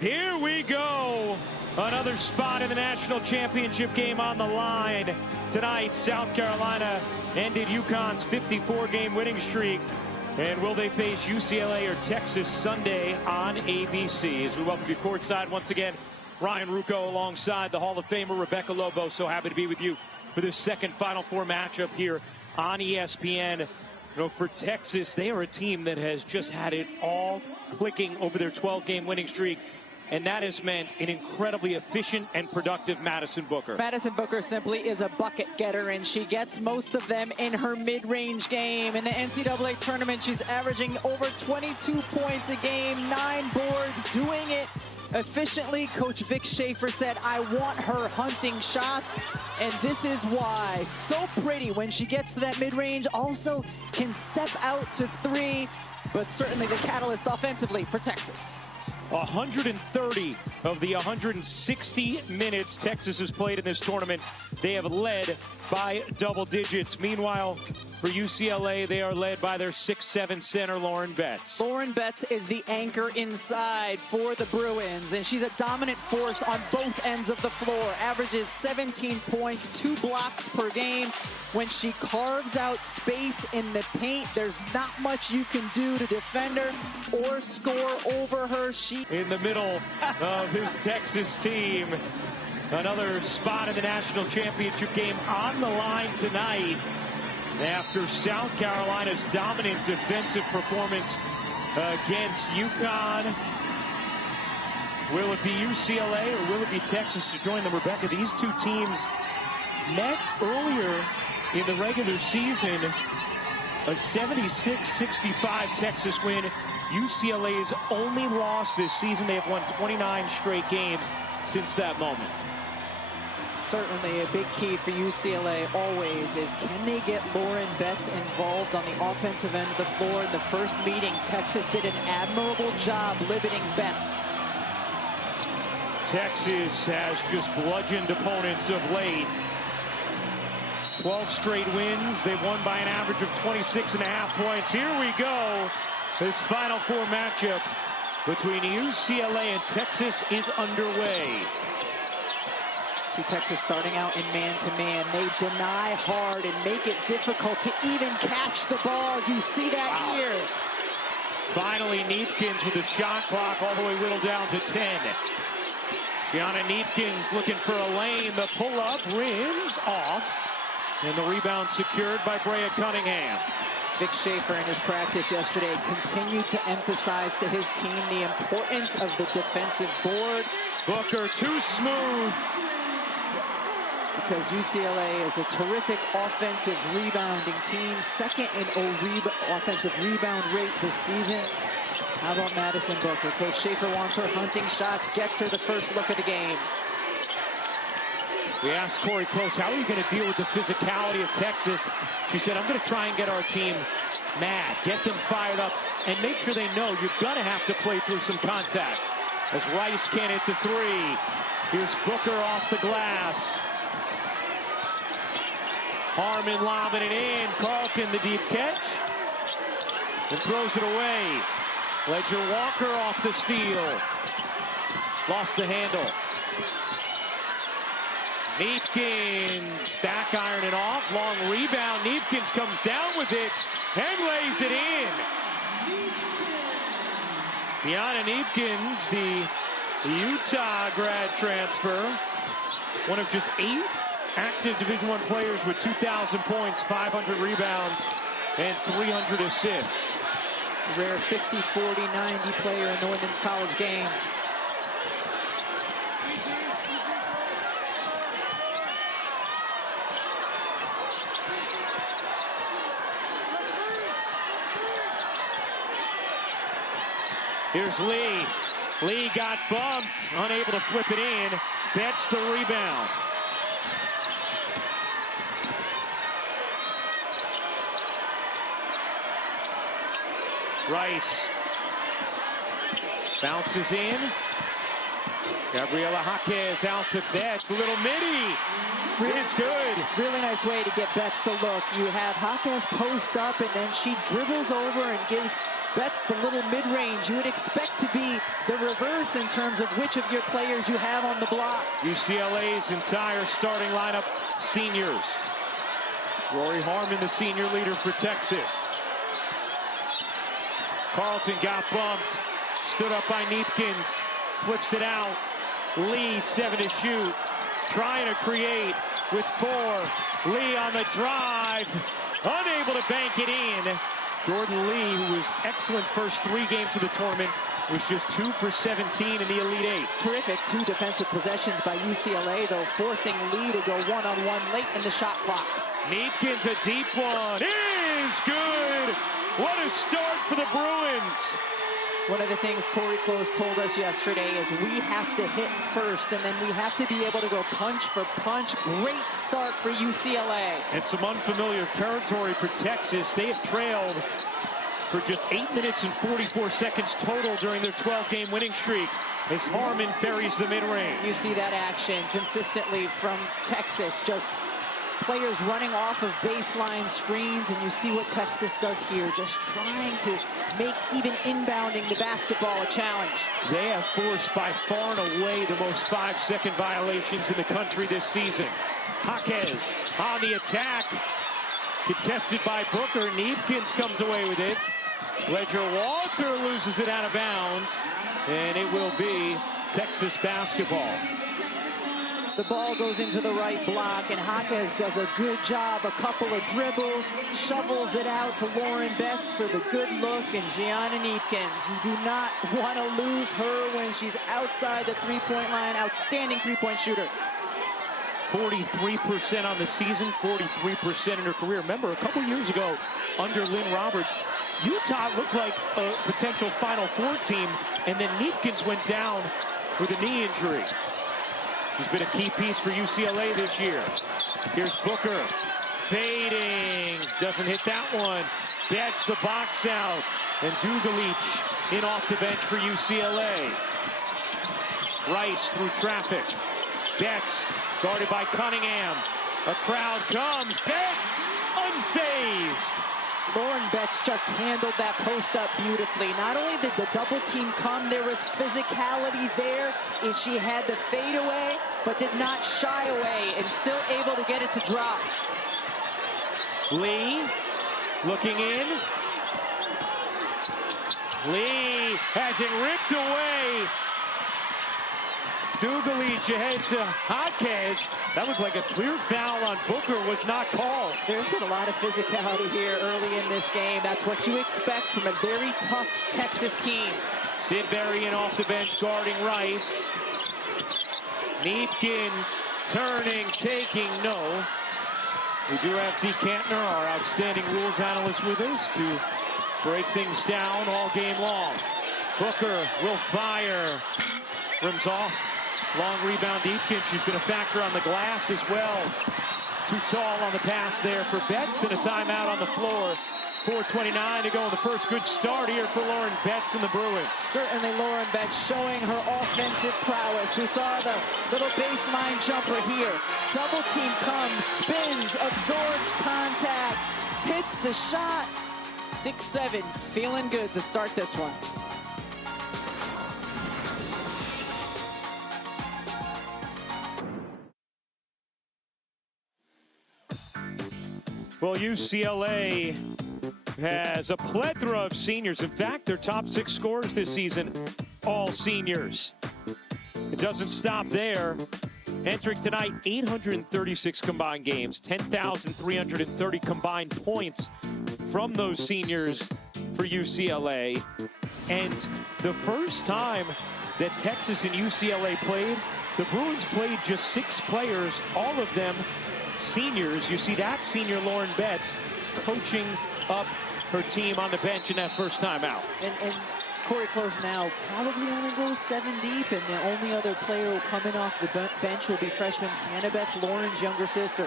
Here we go. Another spot in the national championship game on the line. Tonight, South Carolina ended UConn's 54-game winning streak. And will they face UCLA or Texas Sunday on ABC? As we welcome you courtside once again, Ryan Ruocco alongside the Hall of Famer Rebecca Lobo. So happy to be with you for this second Final Four matchup here on ESPN. You know, for Texas, they are a team that has just had it all clicking over their 12-game winning streak. And that has meant an incredibly efficient and productive Madison Booker. Madison Booker simply is a bucket getter, and she gets most of them in her mid-range game. In the NCAA tournament, she's averaging over 22 points a game, 9 boards, doing it efficiently. Coach Vic Schaefer said, I want her hunting shots, and this is why. So pretty when she gets to that mid-range, also can step out to 3, but certainly the catalyst offensively for Texas. 130 of the 160 minutes Texas has played in this tournament, they have led by double digits. Meanwhile, for UCLA, they are led by their 6'7" center, Lauren Betts. Lauren Betts is the anchor inside for the Bruins, and she's a dominant force on both ends of the floor. Averages 17 points, 2 blocks per game. When she carves out space in the paint, there's not much you can do to defend her or score over her. She in the middle of his Texas team. Another spot in the national championship game on the line tonight after South Carolina's dominant defensive performance against UConn. Will it be UCLA or will it be Texas to join them? Rebecca, these two teams met earlier in the regular season. A 76-65 Texas win. UCLA's only loss this season. They have won 29 straight games since that moment. Certainly a big key for UCLA always is, can they get Lauren Betts involved on the offensive end of the floor? In the first meeting, Texas did an admirable job limiting Betts. Texas has just bludgeoned opponents of late. 12 straight wins. They've won by an average of 26.5 points. Here we go. This Final Four matchup between UCLA and Texas is underway. See Texas starting out in man-to-man. They deny hard and make it difficult to even catch the ball. You see that here. Finally, Neepkins with the shot clock all the way whittled down to 10. Gianna Neepkins looking for a lane. The pull-up rims off. And the rebound secured by Brea Cunningham. Vic Schaefer in his practice yesterday continued to emphasize to his team the importance of the defensive board. Booker too smooth. Because UCLA is a terrific offensive rebounding team, second in offensive rebound rate this season. How about Madison Booker? Coach Schaefer wants her hunting shots, gets her the first look of the game. We asked Corey Close, how are you going to deal with the physicality of Texas? She said, I'm going to try and get our team mad, get them fired up, and make sure they know you're going to have to play through some contact. As Rice can't hit the 3. Here's Booker off the glass. Harmon lobbing it in. Carlton the deep catch. And throws it away. Ledger Walker off the steal. Lost the handle. Neepkins back iron it off. Long rebound. Neepkins comes down with it and lays it in. Gianna Neepkins, the Utah grad transfer. One of just 8 active Division I players with 2,000 points, 500 rebounds, and 300 assists. Rare 50, 40, 90 player in the women's college game. Here's Lee. Lee got bumped, unable to flip it in. Betts the rebound. Rice bounces in. Gabriela Jaquez out to Betts. Little midi. It is good. Really nice way to get Betts the look. You have Jaquez post up, and then she dribbles over and gives Betts the little mid-range. You would expect to be the reverse in terms of which of your players you have on the block. UCLA's entire starting lineup, seniors. Rory Harmon, the senior leader for Texas. Carlton got bumped, stood up by Neepkins, flips it out. Lee, 7 to shoot, trying to create with 4. Lee on the drive, unable to bank it in. Jordan Lee, who was excellent first 3 games of the tournament, was just 2 for 17 in the Elite 8. Terrific 2 defensive possessions by UCLA, though, forcing Lee to go one-on-one late in the shot clock. Neepkins, a deep one, is good. What a start for the Bruins. One of the things Corey Close told us yesterday is we have to hit first, and then we have to be able to go punch for punch. Great start for UCLA. And some unfamiliar territory for Texas. They have trailed for just 8 minutes and 44 seconds total during their 12-game winning streak as Harmon buries the mid-range. You see that action consistently from Texas, just players running off of baseline screens, and you see what Texas does here, just trying to make even inbounding the basketball a challenge. They have forced by far and away the most 5-second violations in the country this season. Jaquez on the attack, contested by Booker. Neepkins comes away with it. Ledger Walker loses it out of bounds, and it will be Texas basketball. The ball goes into the right block, and Jaquez does a good job. A couple of dribbles, shovels it out to Lauren Betts for the good look, and Gianna Neepkins. You do not want to lose her when she's outside the three-point line. Outstanding three-point shooter. 43% on the season, 43% in her career. Remember, a couple years ago, under Lynn Roberts, Utah looked like a potential Final Four team, and then Neepkins went down with a knee injury. He's been a key piece for UCLA this year. Here's Booker, fading, doesn't hit that one. Betts the box out, and Dugalich in off the bench for UCLA. Rice through traffic. Betts guarded by Cunningham. A crowd comes. Betts unfazed. Lauren Betts just handled that post up beautifully. Not only did the double team come, there was physicality there, and she had the fade away, but did not shy away and still able to get it to drop. Lee looking in. Lee has it ripped away. Dugalich ahead to Jaquez. That looked like a clear foul on Booker, was not called. There's been a lot of physicality here early in this game. That's what you expect from a very tough Texas team. Sid Berrien off the bench guarding Rice. Neepkins turning, taking, no. We do have Dee Kantner, our outstanding rules analyst, with us to break things down all game long. Booker will fire. Rims off. Long rebound, Neepkins. She's been a factor on the glass as well. Too tall on the pass there for Betts, and a timeout on the floor. 4:29 to go in the first. Good start here for Lauren Betts and the Bruins. Certainly Lauren Betts showing her offensive prowess. We saw the little baseline jumper here. Double team comes, spins, absorbs contact, hits the shot. 6-7, feeling good to start this one. Well, UCLA has a plethora of seniors. In fact, their top 6 scorers this season, all seniors. It doesn't stop there. Entering tonight, 836 combined games, 10,330 combined points from those seniors for UCLA. And the first time that Texas and UCLA played, the Bruins played just 6 players, all of them seniors. You see that senior Lauren Betts coaching up her team on the bench in that first time out. And Corey Close now probably only goes 7 deep, and the only other player coming off the bench will be freshman Sienna Betts, Lauren's younger sister.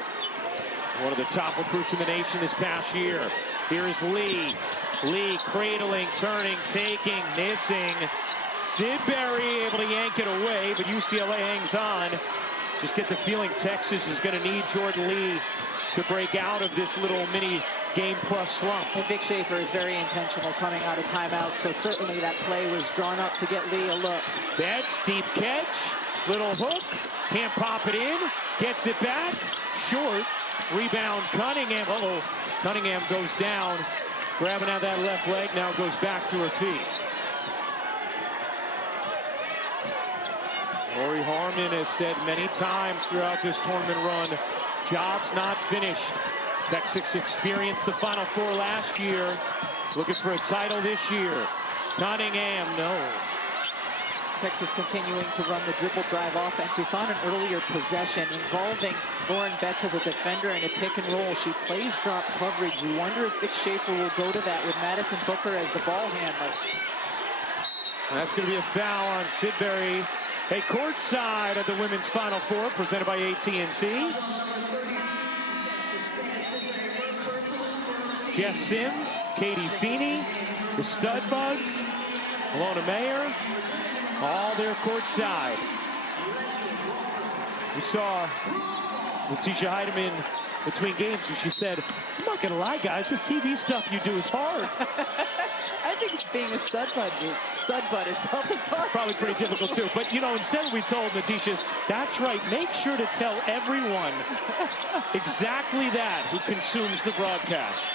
One of the top recruits in the nation this past year. Here is Lee. Lee cradling, turning, taking, missing. Sid Berry able to yank it away, but UCLA hangs on. Just get the feeling Texas is going to need Jordan Lee to break out of this little mini game-plus slump. And Vic Schaefer is very intentional coming out of timeout, so certainly that play was drawn up to get Lee a look. Betts, deep catch, little hook, can't pop it in, gets it back, short, rebound Cunningham. Uh-oh, Cunningham goes down, grabbing out that left leg, now goes back to her feet. Lori Harmon has said many times throughout this tournament run, job's not finished. Texas experienced the Final Four last year, looking for a title this year. Cunningham, no. Texas continuing to run the dribble drive offense. We saw in an earlier possession involving Lauren Betts as a defender in a pick and roll. She plays drop coverage. We wonder if Vic Schaefer will go to that with Madison Booker as the ball handler. That's going to be a foul on Sidbury. A courtside of the women's Final Four presented by AT&T. Jess Sims, Katie Feeney, the Stud Bugs, Alona Mayer, all there courtside. We saw Letitia Heidemann between games where she said, I'm not going to lie, guys, this TV stuff you do is hard. I think being a stud bud is probably pretty difficult too. But you know, instead we told Letitia's, that's right, make sure to tell everyone exactly that who consumes the broadcast.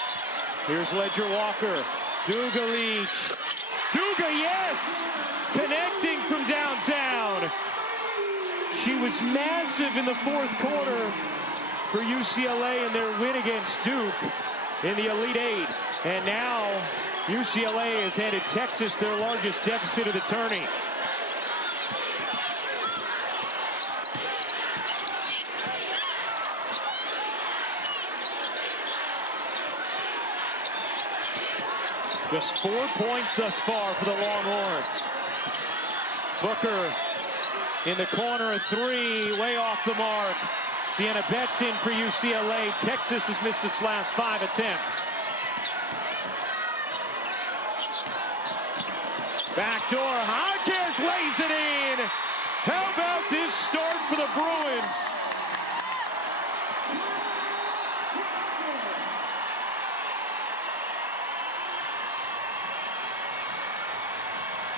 Here's Ledger Walker, Duga Leach. Duga, yes! Connecting from downtown. She was massive in the fourth quarter for UCLA in their win against Duke in the Elite Eight. And now UCLA has handed Texas their largest deficit of the tourney. Just 4 points thus far for the Longhorns. Booker in the corner, a three, way off the mark. Sienna Betts in for UCLA. Texas has missed its last 5 attempts. Backdoor, Hodges lays it in. How about this start for the Bruins?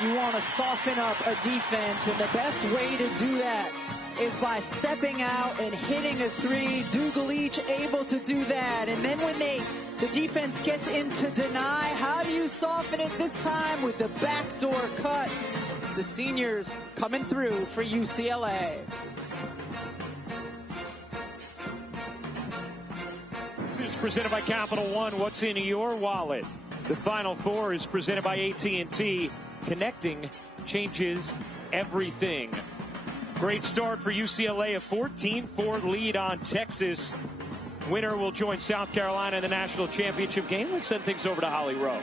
You want to soften up a defense, and the best way to do that is by stepping out and hitting a three. Duga Leach able to do that. And then when the defense gets into deny, how do you soften it this time with the backdoor cut? The seniors coming through for UCLA. This is presented by Capital One. What's in your wallet? The Final Four is presented by AT&T. Connecting changes everything. Great start for UCLA, a 14-4 lead on Texas. Winner will join South Carolina in the national championship game. We'll send things over to Holly Rowe.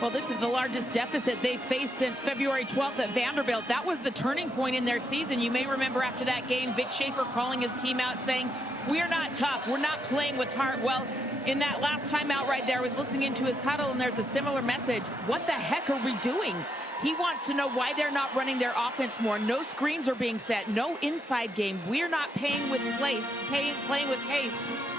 Well, this is the largest deficit they've faced since February 12th at Vanderbilt. That was the turning point in their season. You may remember after that game, Vic Schaefer calling his team out saying, we're not tough, we're not playing with heart. Well, in that last timeout right there, I was listening into his huddle, and there's a similar message. What the heck are we doing? He wants to know why they're not running their offense more. No screens are being set. No inside game. We're not playing with pace.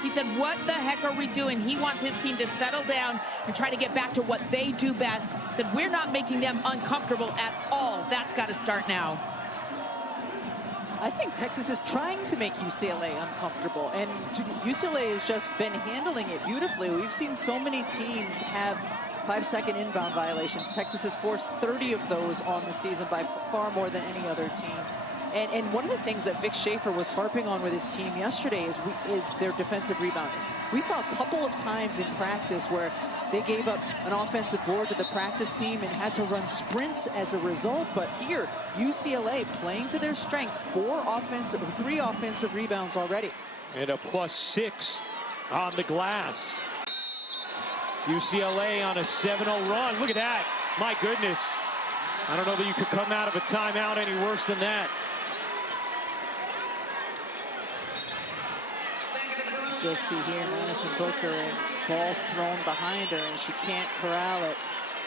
He said, what the heck are we doing? He wants his team to settle down and try to get back to what they do best. He said, we're not making them uncomfortable at all. That's got to start now. I think Texas is trying to make UCLA uncomfortable, and UCLA has just been handling it beautifully. We've seen so many teams have 5-second inbound violations. Texas has forced 30 of those on the season, by far more than any other team. And one of the things that Vic Schaefer was harping on with his team yesterday is their defensive rebounding. We saw a couple of times in practice where they gave up an offensive board to the practice team and had to run sprints as a result. But here, UCLA playing to their strength, 3 offensive rebounds already. And a +6 on the glass. UCLA on a 7-0 run. Look at that. My goodness. I don't know that you could come out of a timeout any worse than that. Just see here, Madison Booker, and ball's thrown behind her, and she can't corral it.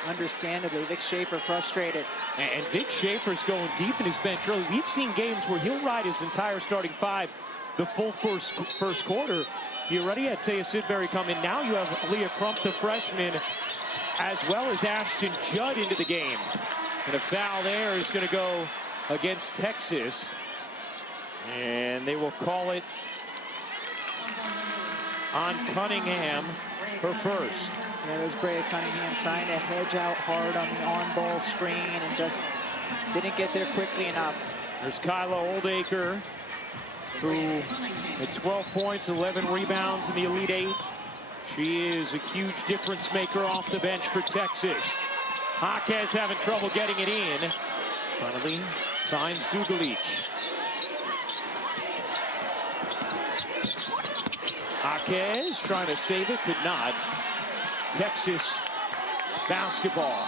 Understandably, Vic Schaefer frustrated. And Vic Schaefer's going deep in his bench early. We've seen games where he'll ride his entire starting 5 the full first quarter. You already had Taya Sidbury come in. Now you have Leah Crump, the freshman, as well as Ashton Judd into the game. And a foul there is going to go against Texas. And they will call it on Cunningham, her first. Yeah, there's Brea Cunningham trying to hedge out hard on the on-ball screen and just didn't get there quickly enough. There's Kyla Oldacre, who had 12 points, 11 rebounds in the Elite Eight. She is a huge difference maker off the bench for Texas. Jaquez having trouble getting it in. Finally finds Dugalich. Jaquez trying to save it, could not. Texas basketball.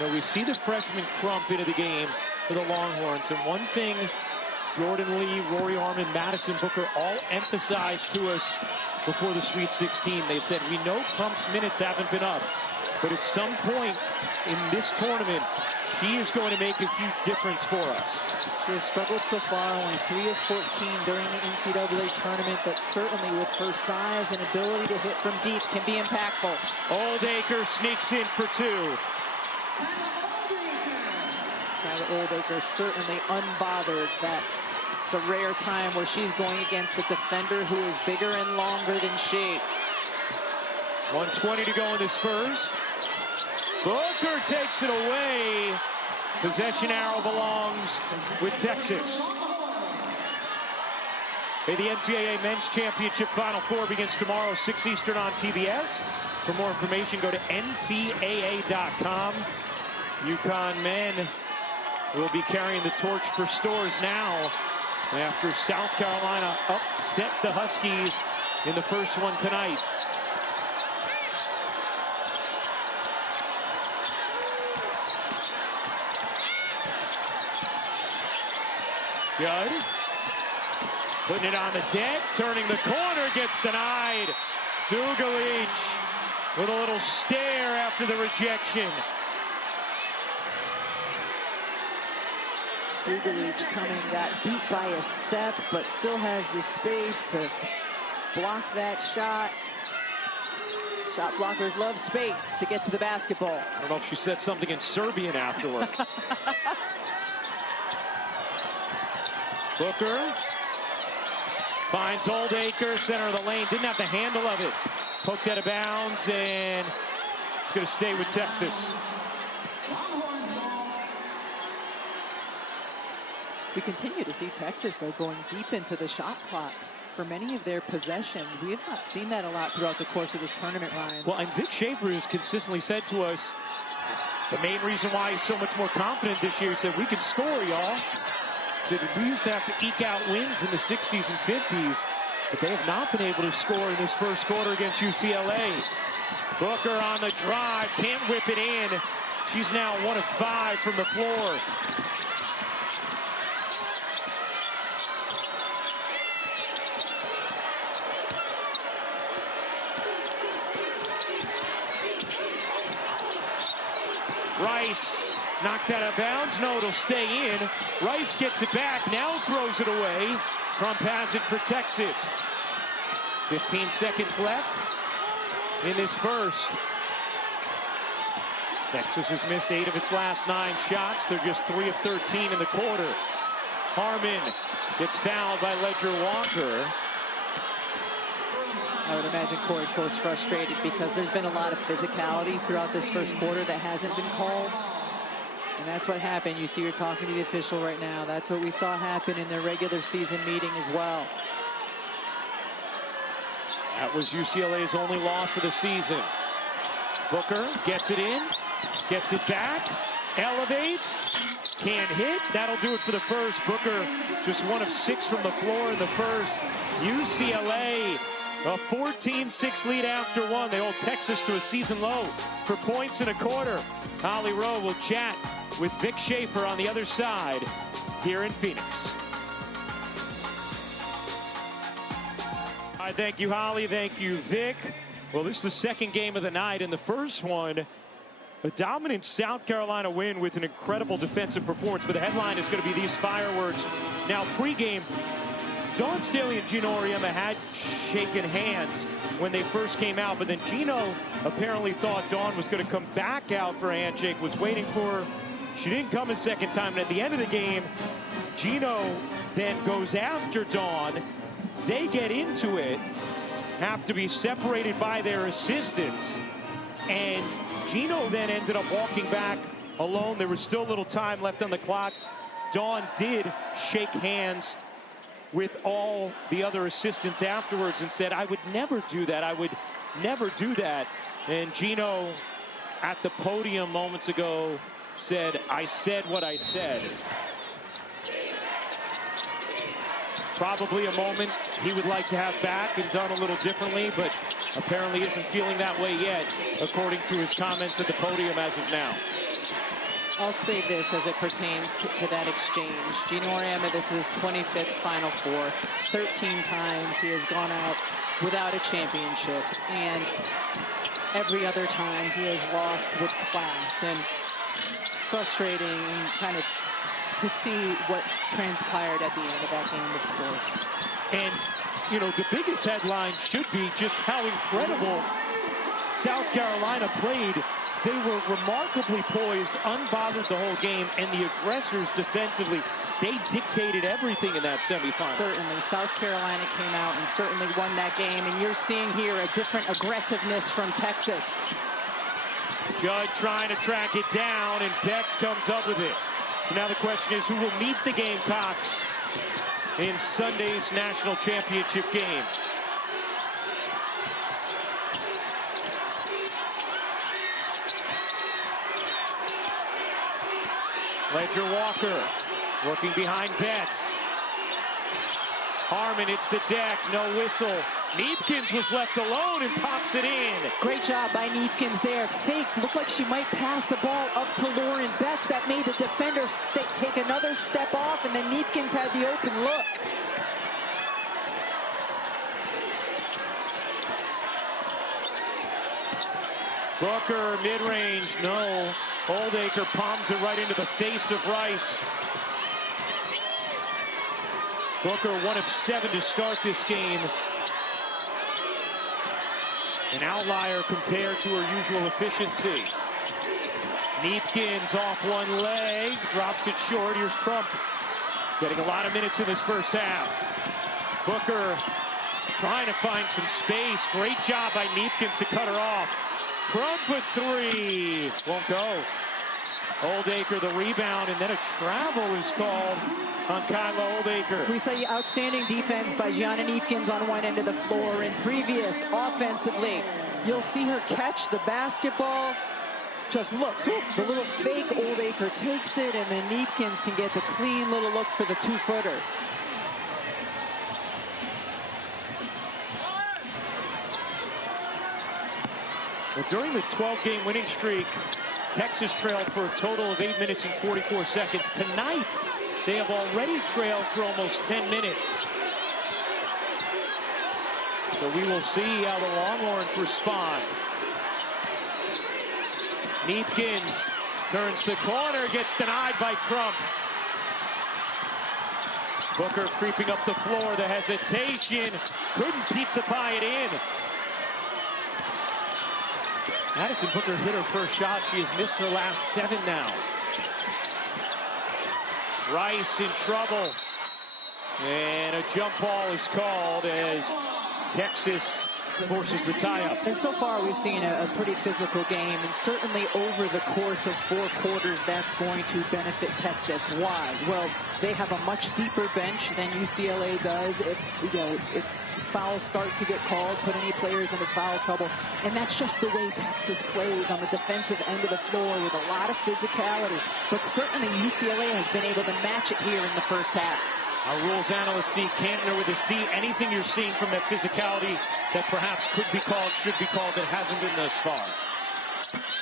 You know, we see the freshman Crump into the game for the Longhorns, and one thing Jordan Lee, Rory Harmon, Madison Booker all emphasized to us before the Sweet 16. They said, we know Crump's minutes haven't been up, but at some point in this tournament, she is going to make a huge difference for us. She has struggled so far, only 3 of 14 during the NCAA tournament, but certainly with her size and ability to hit from deep can be impactful. Oldacre sneaks in for 2. Kyla Oldacre certainly unbothered. That it's a rare time where she's going against a defender who is bigger and longer than she. 1:20 to go in this first. Booker takes it away. Possession arrow belongs with Texas. The NCAA Men's Championship Final Four begins tomorrow, 6 Eastern on TBS. For more information, go to ncaa.com. UConn men will be carrying the torch for Stores now after South Carolina upset the Huskies in the first one tonight. Judd putting it on the deck, turning the corner, gets denied. Dugalich with a little stare after the rejection. Dugalich coming, got beat by a step, but still has the space to block that shot. Shot blockers love space to get to the basketball. I don't know if she said something in Serbian afterwards. Booker finds Oldacre, center of the lane, didn't have the handle of it. Poked out of bounds, and it's going to stay with Texas. We continue to see Texas, though, going deep into the shot clock for many of their possessions. We have not seen that a lot throughout the course of this tournament, Ryan. Well, and Vic Schaefer has consistently said to us, the main reason why he's so much more confident this year, he said, we can score, y'all. He said, we used to have to eke out wins in the 60s and 50s, but they have not been able to score in this first quarter against UCLA. Booker on the drive, can't whip it in. She's now 1 of 5 from the floor. Rice knocked out of bounds. No, it'll stay in. Rice gets it back, now throws it away. Crump has it for Texas. 15 seconds left in this first. Texas has missed 8 of its last 9 shots. They're just 3 of 13 in the quarter. Harmon gets fouled by Ledger Walker. I would imagine Corey Cole's frustrated because there's been a lot of physicality throughout this first quarter that hasn't been called. And that's what happened. You see her talking to the official right now. That's what we saw happen in their regular season meeting as well. That was UCLA's only loss of the season. Booker gets it in, gets it back, elevates, can't hit. That'll do it for the first. Booker just 1 of 6 from the floor in the first. UCLA, a 14-6 lead after 1. They hold Texas to a season low for points in a quarter. Holly Rowe will chat with Vic Schaefer on the other side here in Phoenix. All right, thank you, Holly. Thank you, Vic. Well, this is the second game of the night, and the first one, a dominant South Carolina win with an incredible defensive performance. But the headline is going to be these fireworks. Now, pregame, Dawn Staley and Gino Auriemma had shaken hands when they first came out, but then Gino apparently thought Dawn was going to come back out for a handshake, was waiting for her. She didn't come a second time, and at the end of the game, Gino then goes after Dawn. They get into it, have to be separated by their assistants, and Gino then ended up walking back alone. There was still a little time left on the clock. Dawn did shake hands with all the other assistants afterwards and said, I would never do that. I would never do that. And Gino at the podium moments ago said, I said what I said. Probably a moment he would like to have back and done a little differently, but apparently isn't feeling that way yet, according to his comments at the podium as of now. I'll say this as it pertains to that exchange. Gino Auriemma, this is his 25th Final Four. 13 times he has gone out without a championship, and every other time he has lost with class. And frustrating kind of to see what transpired at the end of that game, of course. And, you know, the biggest headline should be just how incredible South Carolina played. They were remarkably poised, unbothered the whole game, and the aggressors defensively, they dictated everything in that semifinal. Certainly, South Carolina came out and certainly won that game, and you're seeing here a different aggressiveness from Texas. Judd trying to track it down, and Bex comes up with it. So now the question is, who will meet the Gamecocks in Sunday's national championship game? Ledger Walker working behind Betts. Harmon hits the deck, no whistle. Neepkins was left alone and pops it in. Great job by Neepkins there. Fake, looked like she might pass the ball up to Lauren Betts. That made the defender take another step off, and then Neepkins had the open look. Booker, mid-range, no. Oldacre palms it right into the face of Rice. Booker 1 of 7 to start this game. An outlier compared to her usual efficiency. Neepkins off one leg, drops it short. Here's Crump, getting a lot of minutes in this first half. Booker trying to find some space. Great job by Neepkins to cut her off. Crump with 3, won't go. Oldacre the rebound, and then a travel is called on Kyla Oldacre. We saw outstanding defense by Gianna Neepkins on one end of the floor. And previous offensively, you'll see her catch the basketball. Just looks, whoop, the little fake. Oldacre takes it, and then Neepkins can get the clean little look for the 2-footer. Well, during the 12-game winning streak, Texas trailed for a total of 8 minutes and 44 seconds. Tonight, they have already trailed for almost 10 minutes. So we will see how the Longhorns respond. Neepkins turns the corner, gets denied by Crump. Booker creeping up the floor, the hesitation, couldn't pizza pie it in. Addison Booker hit her first shot. She has missed her last 7 now. Rice in trouble. And a jump ball is called as Texas forces the tie-up. And so far, we've seen a pretty physical game, and certainly over the course of 4 quarters, that's going to benefit Texas. Why? Well, they have a much deeper bench than UCLA does. If fouls start to get called, put any players into foul trouble, and that's just the way Texas plays on the defensive end of the floor with a lot of physicality. But certainly UCLA has been able to match it here in the first half. Our rules analyst, D. Cantner, with his D. Anything you're seeing from that physicality that perhaps could be called, should be called, that hasn't been thus far?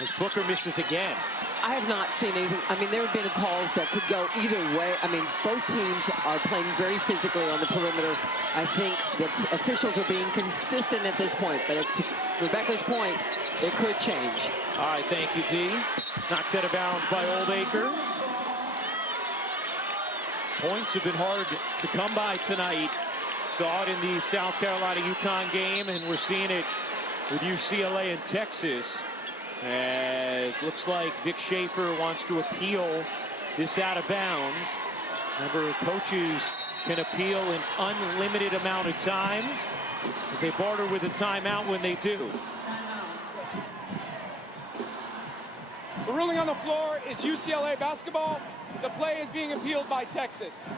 As Booker misses again. I have not seen anything. I mean, there have been calls that could go either way. I mean, both teams are playing very physically on the perimeter. I think the officials are being consistent at this point, but to Rebecca's point, it could change. All right, thank you, D. Knocked out of bounds by Oldacre. Points have been hard to come by tonight Saw it in the South Carolina-UConn game, and we're seeing it with UCLA and Texas. As looks like Vic Schaefer wants to appeal this out of bounds. Remember, coaches can appeal an unlimited amount of times, but they barter with a timeout when they do. The ruling on the floor is UCLA basketball. The play is being appealed by Texas.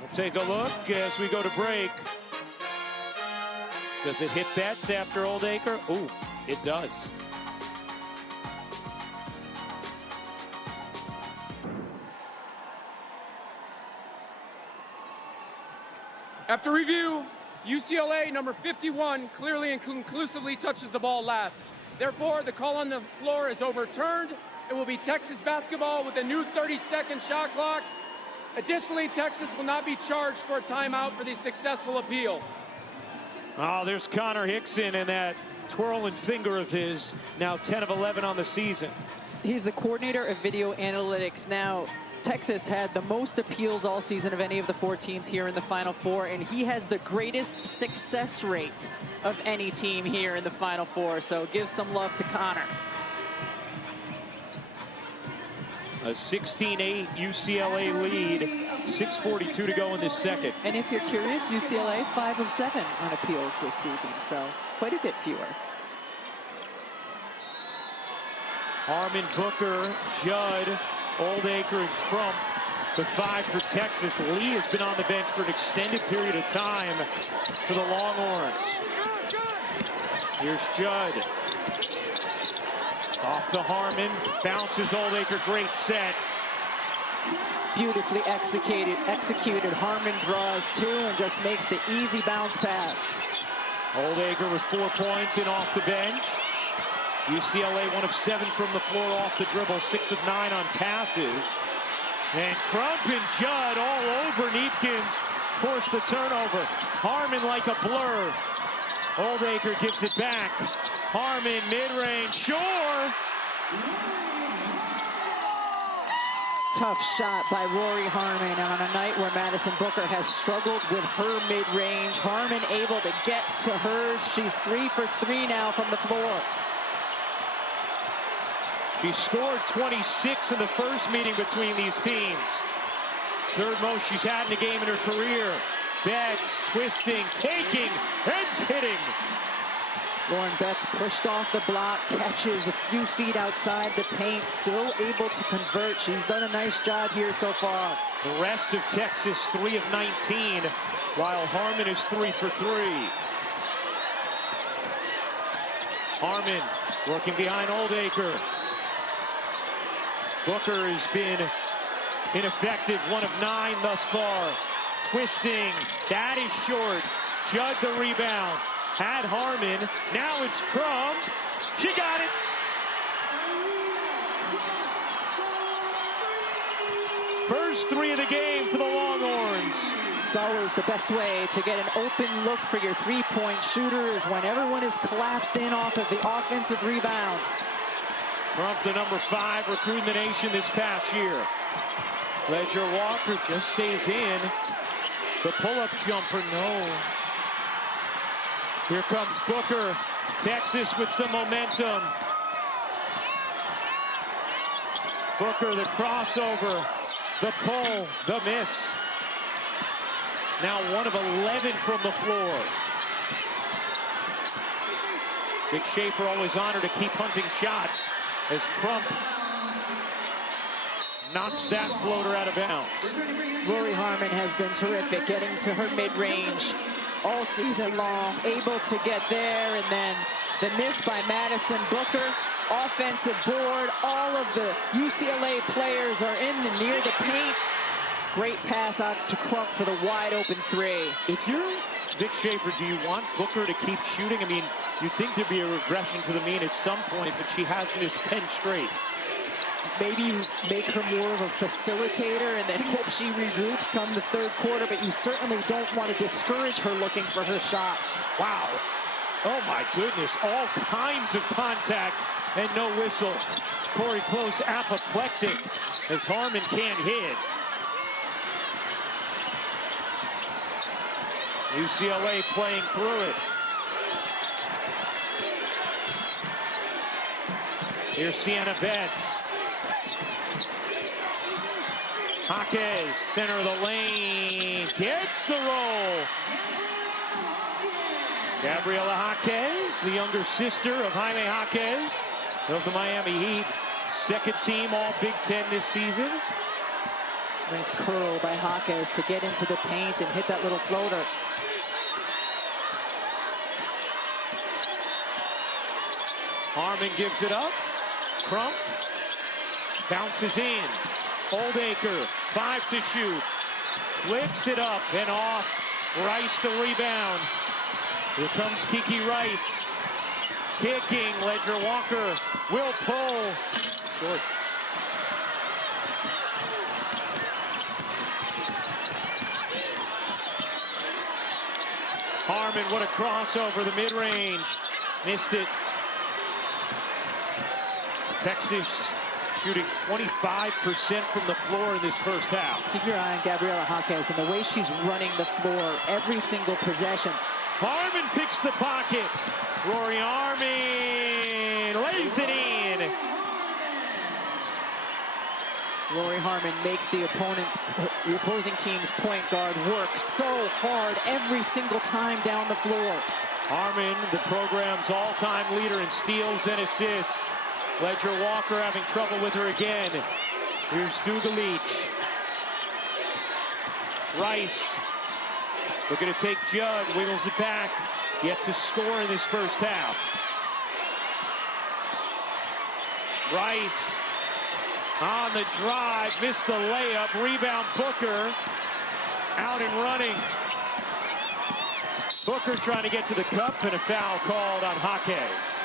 We'll take a look as we go to break. Does it hit Betts after Oldacre? Ooh, it does. After review, UCLA number 51 clearly and conclusively touches the ball last. Therefore, the call on the floor is overturned. It will be Texas basketball with a new 30-second shot clock. Additionally, Texas will not be charged for a timeout for the successful appeal. Oh, there's Connor Hickson and that twirling finger of his, now 10 of 11 on the season. He's the coordinator of video analytics. Now, Texas had the most appeals all season of any of the 4 teams here in the Final Four, and he has the greatest success rate of any team here in the Final Four, so give some love to Connor. A 16-8 UCLA lead, 6:42 to go in this second. And if you're curious, UCLA 5 of 7 on appeals this season, so quite a bit fewer. Harmon, Booker, Judd, Oldacre, and Crump, the 5 for Texas. Lee has been on the bench for an extended period of time for the Longhorns. Here's Judd. Off to Harmon, bounces Oldacre, great set. Beautifully executed. Harmon draws 2 and just makes the easy bounce pass. Oldacre with 4 points and off the bench. UCLA 1 of 7 from the floor off the dribble, 6 of 9 on passes. And Crump and Judd all over Neepkins, force the turnover. Harmon like a blur. Oldacre gives it back. Harmon mid-range, sure. Tough shot by Rory Harmon, and on a night where Madison Booker has struggled with her mid-range, Harmon able to get to hers. She's 3 for 3 now from the floor. She scored 26 in the first meeting between these teams. Third most she's had in a game in her career. Betts twisting, taking, and hitting. Lauren Betts pushed off the block, catches a few feet outside the paint, still able to convert. She's done a nice job here so far. The rest of Texas 3 of 19, while Harmon is 3 for 3. Harmon working behind Oldacre. Booker has been ineffective, 1 of 9 thus far. Twisting, that is short. Judd the rebound. Had Harmon, now it's Crump. She got it. First 3 of the game for the Longhorns. It's always the best way to get an open look for your 3-point shooter is when everyone is collapsed in off of the offensive rebound. Crump, the number 5 recruit in the nation this past year. Ledger Walker just stays in. The pull-up jumper, no. Here comes Booker. Texas with some momentum. Booker, the crossover. The pull, the miss. Now 1 of 11 from the floor. Vic Schaefer always honored to keep hunting shots as Crump knocks that floater out of bounds. Rory Harmon has been terrific getting to her mid-range all season long, able to get there, and then the miss by Madison Booker. Offensive board, all of the UCLA players are in and near the paint. Great pass out to Crump for the wide open 3. If you're Vic Schaefer, do you want Booker to keep shooting? I mean, you'd think there'd be a regression to the mean at some point, but she has missed 10 straight. Maybe you make her more of a facilitator and then hope she regroups come the third quarter, but you certainly don't want to discourage her looking for her shots. Wow. Oh my goodness, all kinds of contact and no whistle. Corey Close apoplectic as Harmon can't hit. UCLA playing through it. Here's Sienna Betts. Jaquez, center of the lane, gets the roll. Gabriela Jaquez, the younger sister of Jaime Jaquez of the Miami Heat. Second team all Big Ten this season. Nice curl by Jaquez to get into the paint and hit that little floater. Harmon gives it up. Crump bounces in. Oldacre, 5 to shoot. Flips it up and off. Rice the rebound. Here comes Kiki Rice. Kicking. Ledger Walker will pull. Short. Harmon, what a crossover. The mid-range. Missed it. Texas shooting 25% from the floor in this first half. Keep your eye on Gabriela Jaquez and the way she's running the floor every single possession. Harmon picks the pocket. Rory Harmon lays it in. Rory Harmon makes the opposing team's point guard work so hard every single time down the floor. Harmon, the program's all-time leader in steals and assists. Ledger Walker having trouble with her again. Here's Dugalich. Rice looking to take Judd, wiggles it back. Yet to score in this first half. Rice on the drive, missed the layup. Rebound Booker, out and running. Booker trying to get to the cup, and a foul called on Jaquez.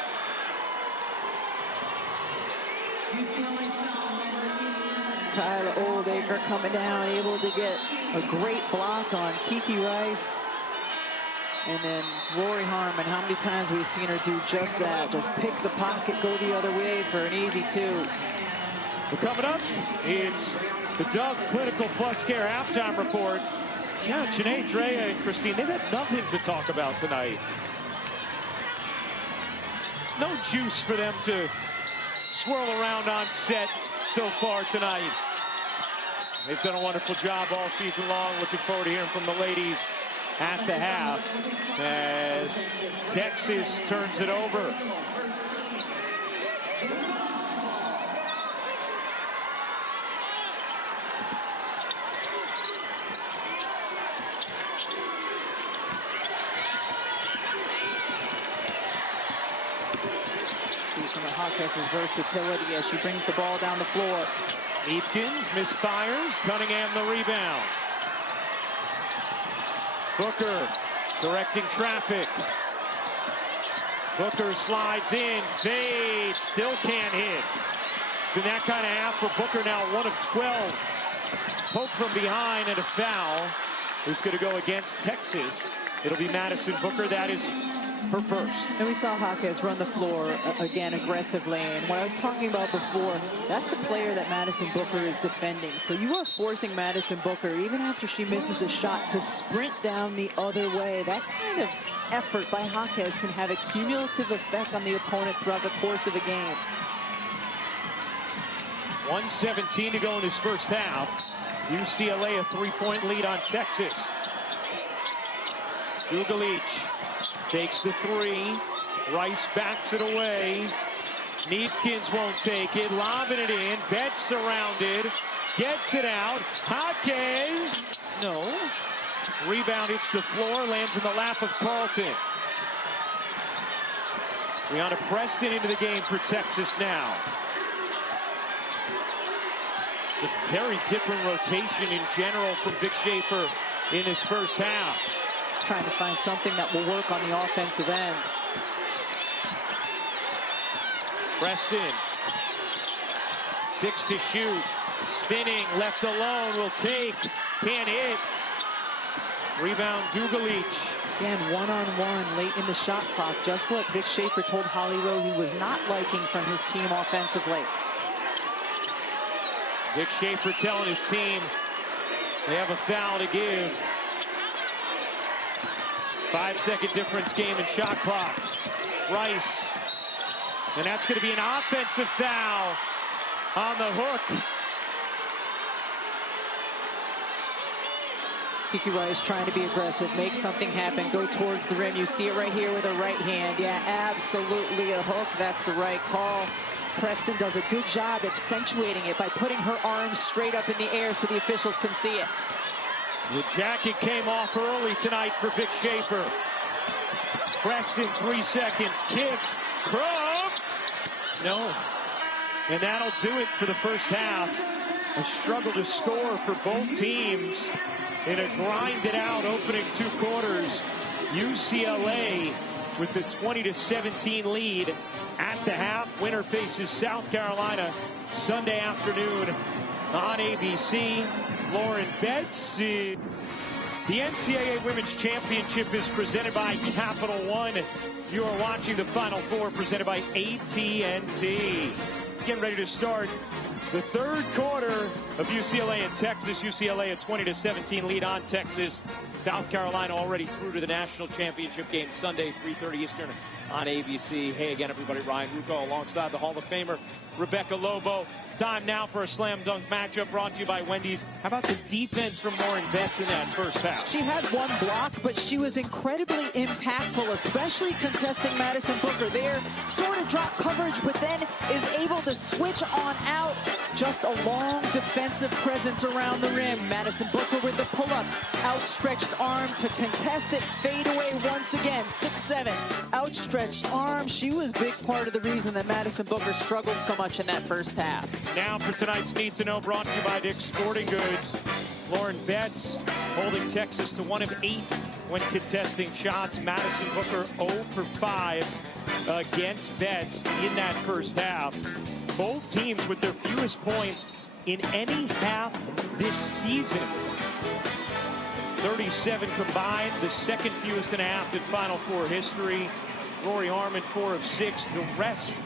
Kyle Oldacre coming down, able to get a great block on Kiki Rice. And then Rory Harmon, how many times have we seen her do just that? Just pick the pocket, go the other way for an easy 2. Well, coming up, it's the Dove Clinical Plus Care halftime report. Yeah, Janae, Drea, and Christine, they've had nothing to talk about tonight. No juice for them to swirl around on set so far tonight. They've done a wonderful job all season long. Looking forward to hearing from the ladies at the half as Texas turns it over. See some of Jaquez's versatility as she brings the ball down the floor. Eatkins misfires, Cunningham the rebound. Booker directing traffic. Booker slides in, fades, still can't hit. It's been that kind of half for Booker now, 1 of 12. Poke from behind and a foul is going to go against Texas. It'll be Madison Booker, that is her first. And we saw Jaquez run the floor again aggressively. And what I was talking about before, that's the player that Madison Booker is defending. So you are forcing Madison Booker, even after she misses a shot, to sprint down the other way. That kind of effort by Jaquez can have a cumulative effect on the opponent throughout the course of a game. 1:17 to go in his first half. UCLA a 3-point lead on Texas. Dugalich takes the 3. Rice backs it away. Neepkins won't take it. Lobbing it in. Betts surrounded. Gets it out. Jaquez. No. Rebound hits the floor. Lands in the lap of Carlton. Brianna Preston into the game for Texas now. A very different rotation in general from Vic Schaefer in his first half. Trying to find something that will work on the offensive end. Preston, 6 to shoot, spinning, left alone, will take, can't hit. Rebound Dugalich. Again, one-on-one late in the shot clock. Just what Vic Schaefer told Holly Rowe he was not liking from his team offensively. Vic Schaefer telling his team they have a foul to give. 5-second difference game in shot clock. Rice. And that's going to be an offensive foul on the hook. Kiki Rice trying to be aggressive, make something happen, go towards the rim. You see it right here with her right hand. Yeah, absolutely a hook. That's the right call. Preston does a good job accentuating it by putting her arms straight up in the air so the officials can see it. The jacket came off early tonight for Vic Schaefer. Preston, 3 seconds, kicks, Crump. No. And that'll do it for the first half. A struggle to score for both teams in a grinded out opening 2 quarters. UCLA with the 20-17 lead at the half. Winner faces South Carolina Sunday afternoon on ABC. Lauren Betts. The NCAA Women's Championship is presented by Capital One. You are watching the Final Four presented by AT&T. Getting ready to start the 3rd quarter of UCLA and Texas. UCLA a 20-17 lead on Texas. South Carolina already through to the national championship game Sunday, 3:30 Eastern on ABC. Hey again, everybody. Ryan Rucco alongside the Hall of Famer Rebecca Lobo. Time now for a slam dunk matchup brought to you by Wendy's. How about the defense from Lauren Betts in that first half? She had 1 block, but she was incredibly impactful, especially contesting Madison Booker there. Sort of drop coverage, but then is able to switch on out. Just a long defensive presence around the rim. Madison Booker with the pull-up. Outstretched arm to contest it. Fade away once again. 6'7". Outstretched arm. She was a big part of the reason that Madison Booker struggled so much in that first half. Now for tonight's Need to Know, brought to you by Dick's Sporting Goods. Lauren Betts holding Texas to 1 of 8 when contesting shots. Madison Booker 0 for 5 against Betts in that first half. Both teams with their fewest points in any half this season. 37 combined, the second fewest in a half in Final Four history. Rory Armand 4 of 6. The rest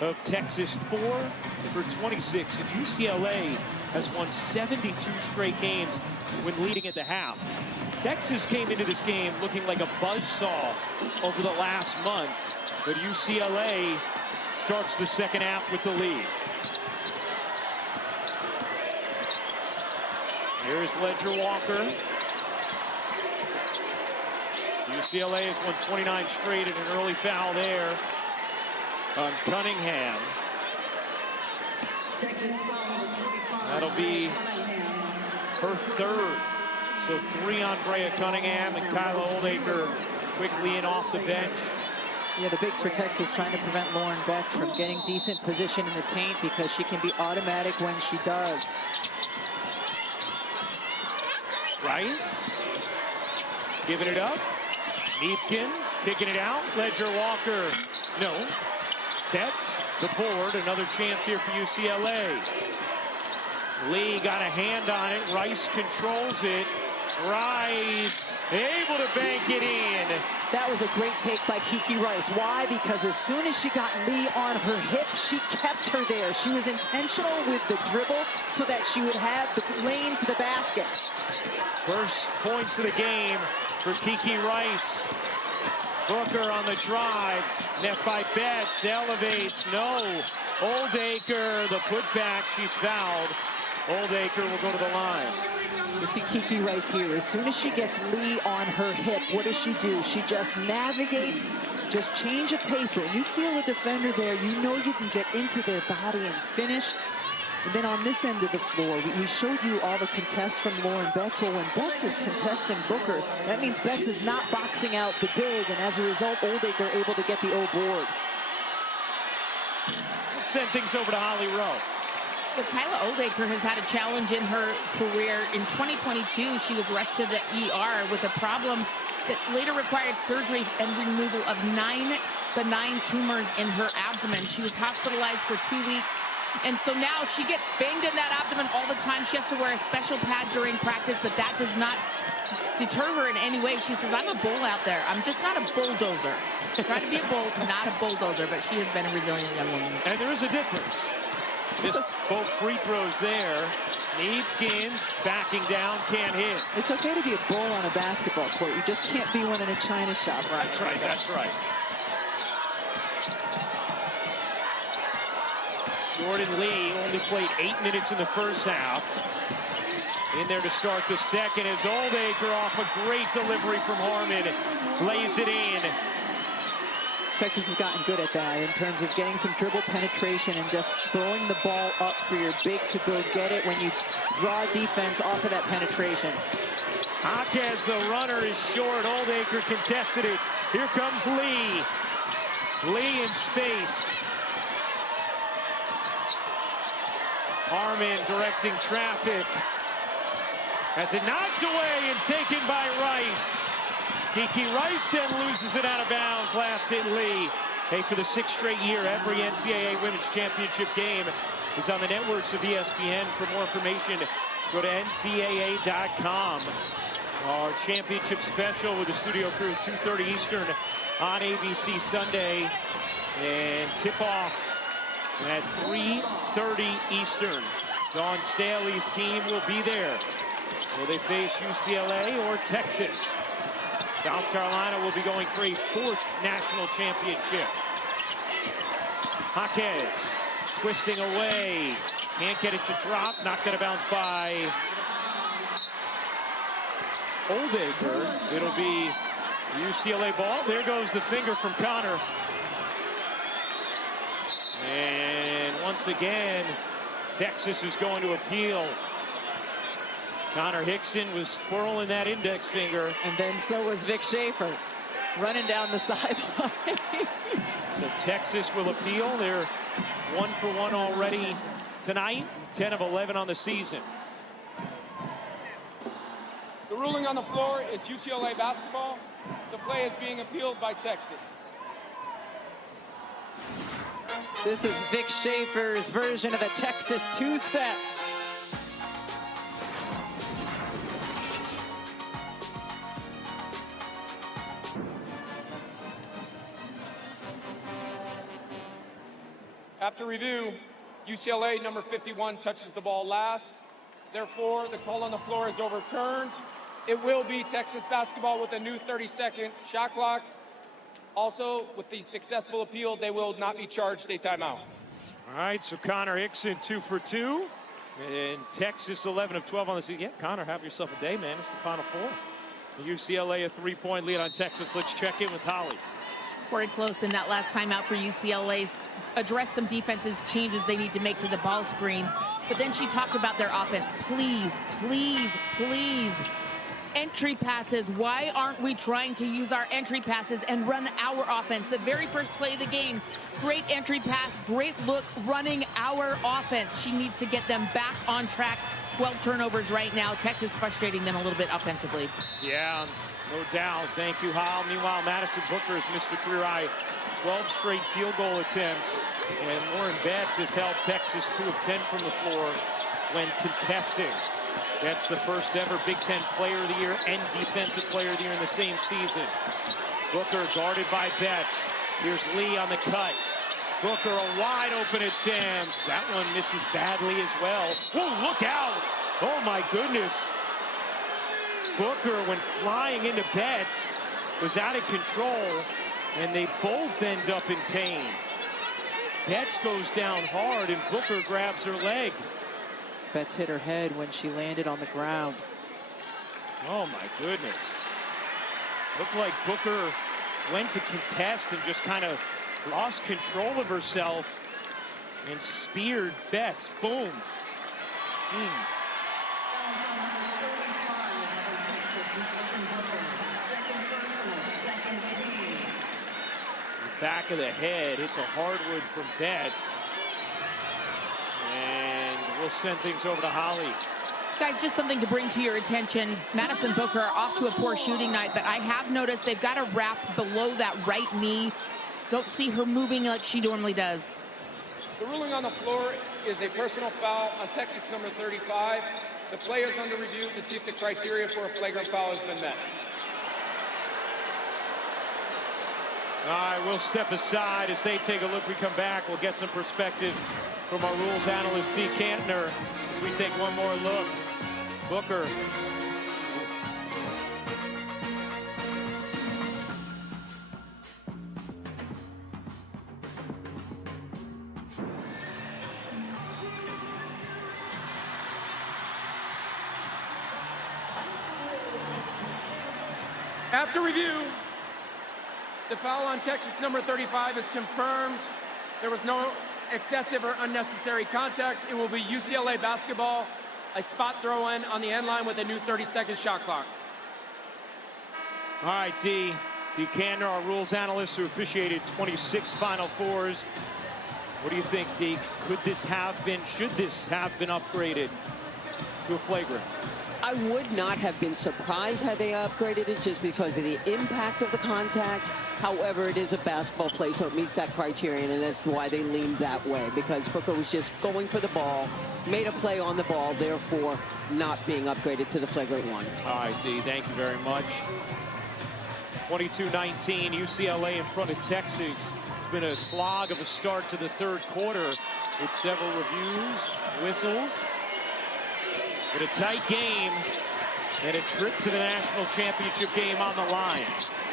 of Texas 4 for 26. And UCLA has won 72 straight games when leading at the half. Texas came into this game looking like a buzzsaw over the last month, but UCLA starts the second half with the lead. Here's Ledger Walker. UCLA has won 29 straight and an early foul there on Cunningham. That'll be her 3rd. So 3 on Brea Cunningham, and Kyla Oldacre quickly in off the bench. Yeah, the bigs for Texas trying to prevent Lauren Betts from getting decent position in the paint because she can be automatic when she does. Rice giving it up. Neefkins kicking it out. Ledger Walker. No. Betts the board. Another chance here for UCLA. Lee got a hand on it. Rice controls it. Rice able to bank it in. That was a great take by Kiki Rice. Why? Because as soon as she got Lee on her hip, she kept her there. She was intentional with the dribble so that she would have the lane to the basket. First points of the game for Kiki Rice. Booker on the drive. Net by Betts. Elevates. No. Oldacre, the putback. She's fouled. Oldacre will go to the line. You see Kiki Rice here. As soon as she gets Lee on her hip, what does she do? She just navigates, just change of pace. But when you feel a defender there, you know you can get into their body and finish. And then on this end of the floor, we showed you all the contests from Lauren Betts. Well, when Betts is contesting Booker, that means Betts is not boxing out the big, and as a result, Oldacre able to get the O board. Let's send things over to Holly Rowe. But Kyla Oldacre has had a challenge in her career. In 2022, she was rushed to the ER with a problem that later required surgery and removal of 9 benign tumors in her abdomen. She was hospitalized for 2 weeks. And so now she gets banged in that abdomen all the time. She has to wear a special pad during practice, but that does not deter her in any way. She says, I'm a bull out there. I'm just not a bulldozer. Try to be a bull, not a bulldozer, but she has been a resilient young woman. And there is a difference. Both free throws there. Neepkins backing down, can't hit. It's okay to be a bull on a basketball court. You just can't be one in a china shop, right? That's right, that's right. Jordan Lee only played 8 minutes in the first half. In there to start the second is Oldacre off a great delivery from Harmon. Lays it in. Texas has gotten good at that in terms of getting some dribble penetration and just throwing the ball up for your big to go get it when you draw defense off of that penetration. Jaquez, the runner, is short. Oldacre contested it. Here comes Lee. Lee in space. Harmon directing traffic. Has it knocked away and taken by Rice. Kiki Rice then loses it out of bounds. Last hit Lee. Hey, for the 6th straight year, every NCAA Women's Championship game is on the networks of ESPN. For more information, go to ncaa.com. Our championship special with the studio crew at 2:30 Eastern on ABC Sunday. And tip-off at 3:30 Eastern. Dawn Staley's team will be there. Will they face UCLA or Texas? South Carolina will be going for a 4th national championship. Jaquez twisting away. Can't get it to drop. Not going to bounce by Oldacre. It'll be UCLA ball. There goes the finger from Connor. And once again, Texas is going to appeal. Connor Hickson was twirling that index finger. And then so was Vic Schaefer, running down the sideline. So Texas will appeal. They're 1 for 1 already tonight, 10 of 11 on the season. The ruling on the floor is UCLA basketball. The play is being appealed by Texas. This is Vic Schaefer's version of a Texas two-step. After review, UCLA number 51 touches the ball last. Therefore, the call on the floor is overturned. It will be Texas basketball with a new 30-second shot clock. Also, with the successful appeal, they will not be charged a timeout. All right, so Connor Hickson 2 for 2. And Texas 11 of 12 on the season. Yeah, Connor, have yourself a day, man. It's the Final Four. UCLA a 3-point lead on Texas. Let's check in with Holly. Very close in that last timeout for UCLA's. Address some defensive changes they need to make to the ball screens. But then she talked about their offense. Please, please, please. Entry passes. Why aren't we trying to use our entry passes and run our offense? The very first play of the game, great entry pass, great look, running our offense. She needs to get them back on track. 12 turnovers right now. Texas frustrating them a little bit offensively. Yeah, no doubt. Thank you, Hal. Meanwhile, Madison Booker has missed a career-high 12 straight field goal attempts. And Lauren Betts has held Texas 2 of 10 from the floor when contesting. That's the first ever Big Ten Player of the Year and Defensive Player of the Year in the same season. Booker guarded by Betts. Here's Lee on the cut. Booker a wide open attempt. That one misses badly as well. Whoa, look out. Oh my goodness. Booker, when flying into Betts, was out of control, and they both end up in pain. Betts goes down hard, and Booker grabs her leg. Betts hit her head when she landed on the ground. Oh my goodness. Looked like Booker went to contest and just kind of lost control of herself and speared Betts. Boom. The back of the head hit the hardwood from Betts. And we'll send things over to Holly. Guys, just something to bring to your attention. Madison Booker off to a poor shooting night, but I have noticed they've got a wrap below that right knee. Don't see her moving like she normally does. The ruling on the floor is a personal foul on Texas number 35. The play is under review to see if the criteria for a flagrant foul has been met. All right, we'll step aside as they take a look. We come back. We'll get some perspective from our rules analyst, Dee Kantner, as we take one more look. Booker. After review, the foul on Texas number 35 is confirmed. There was no excessive or unnecessary contact. It will be UCLA basketball, a spot throw in on the end line with a new 30-second shot clock. All right, Dee Kantner, our rules analyst who officiated 26 Final Fours. What do you think, Dee? Should this have been upgraded to a flagrant? I would not have been surprised had they upgraded it just because of the impact of the contact. However, it is a basketball play, so it meets that criterion, and that's why they leaned that way, because Booker was just going for the ball, made a play on the ball, therefore not being upgraded to the flagrant one. All right, Dee, thank you very much. 22-19, UCLA in front of Texas. It's been a slog of a start to the third quarter with several reviews, whistles. But a tight game and a trip to the national championship game on the line.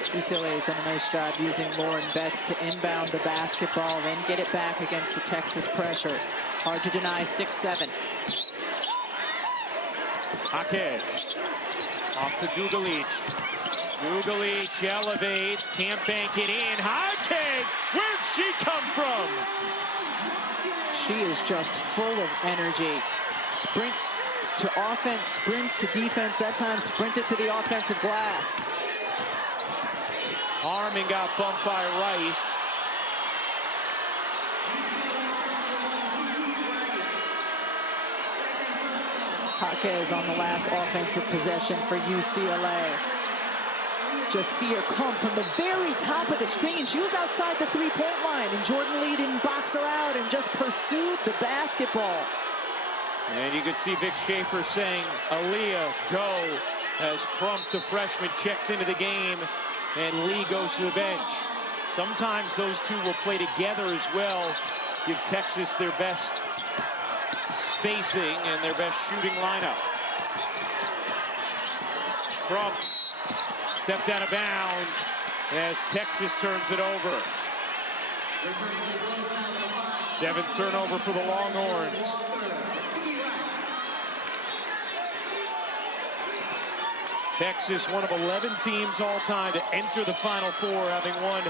UCLA has done a nice job using Lauren Betts to inbound the basketball, then get it back against the Texas pressure. Hard to deny, 6-7. Jaquez off to Dugalic. Dugalic elevates, can't bank it in. Jaquez, where'd she come from? She is just full of energy. Sprints to offense, sprints to defense. That time sprinted to the offensive glass. Harmon got bumped by Rice. Jaquez on the last offensive possession for UCLA. Just see her come from the very top of the screen. She was outside the three-point line, and Jordan Lee didn't box her out and just pursued the basketball. And you can see Vic Schaefer saying, Aaliyah, go, as Crump, the freshman, checks into the game, and Lee goes to the bench. Sometimes those two will play together as well, give Texas their best spacing and their best shooting lineup. Crump stepped out of bounds as Texas turns it over. 7th turnover for the Longhorns. Texas, one of 11 teams all time to enter the Final Four, having won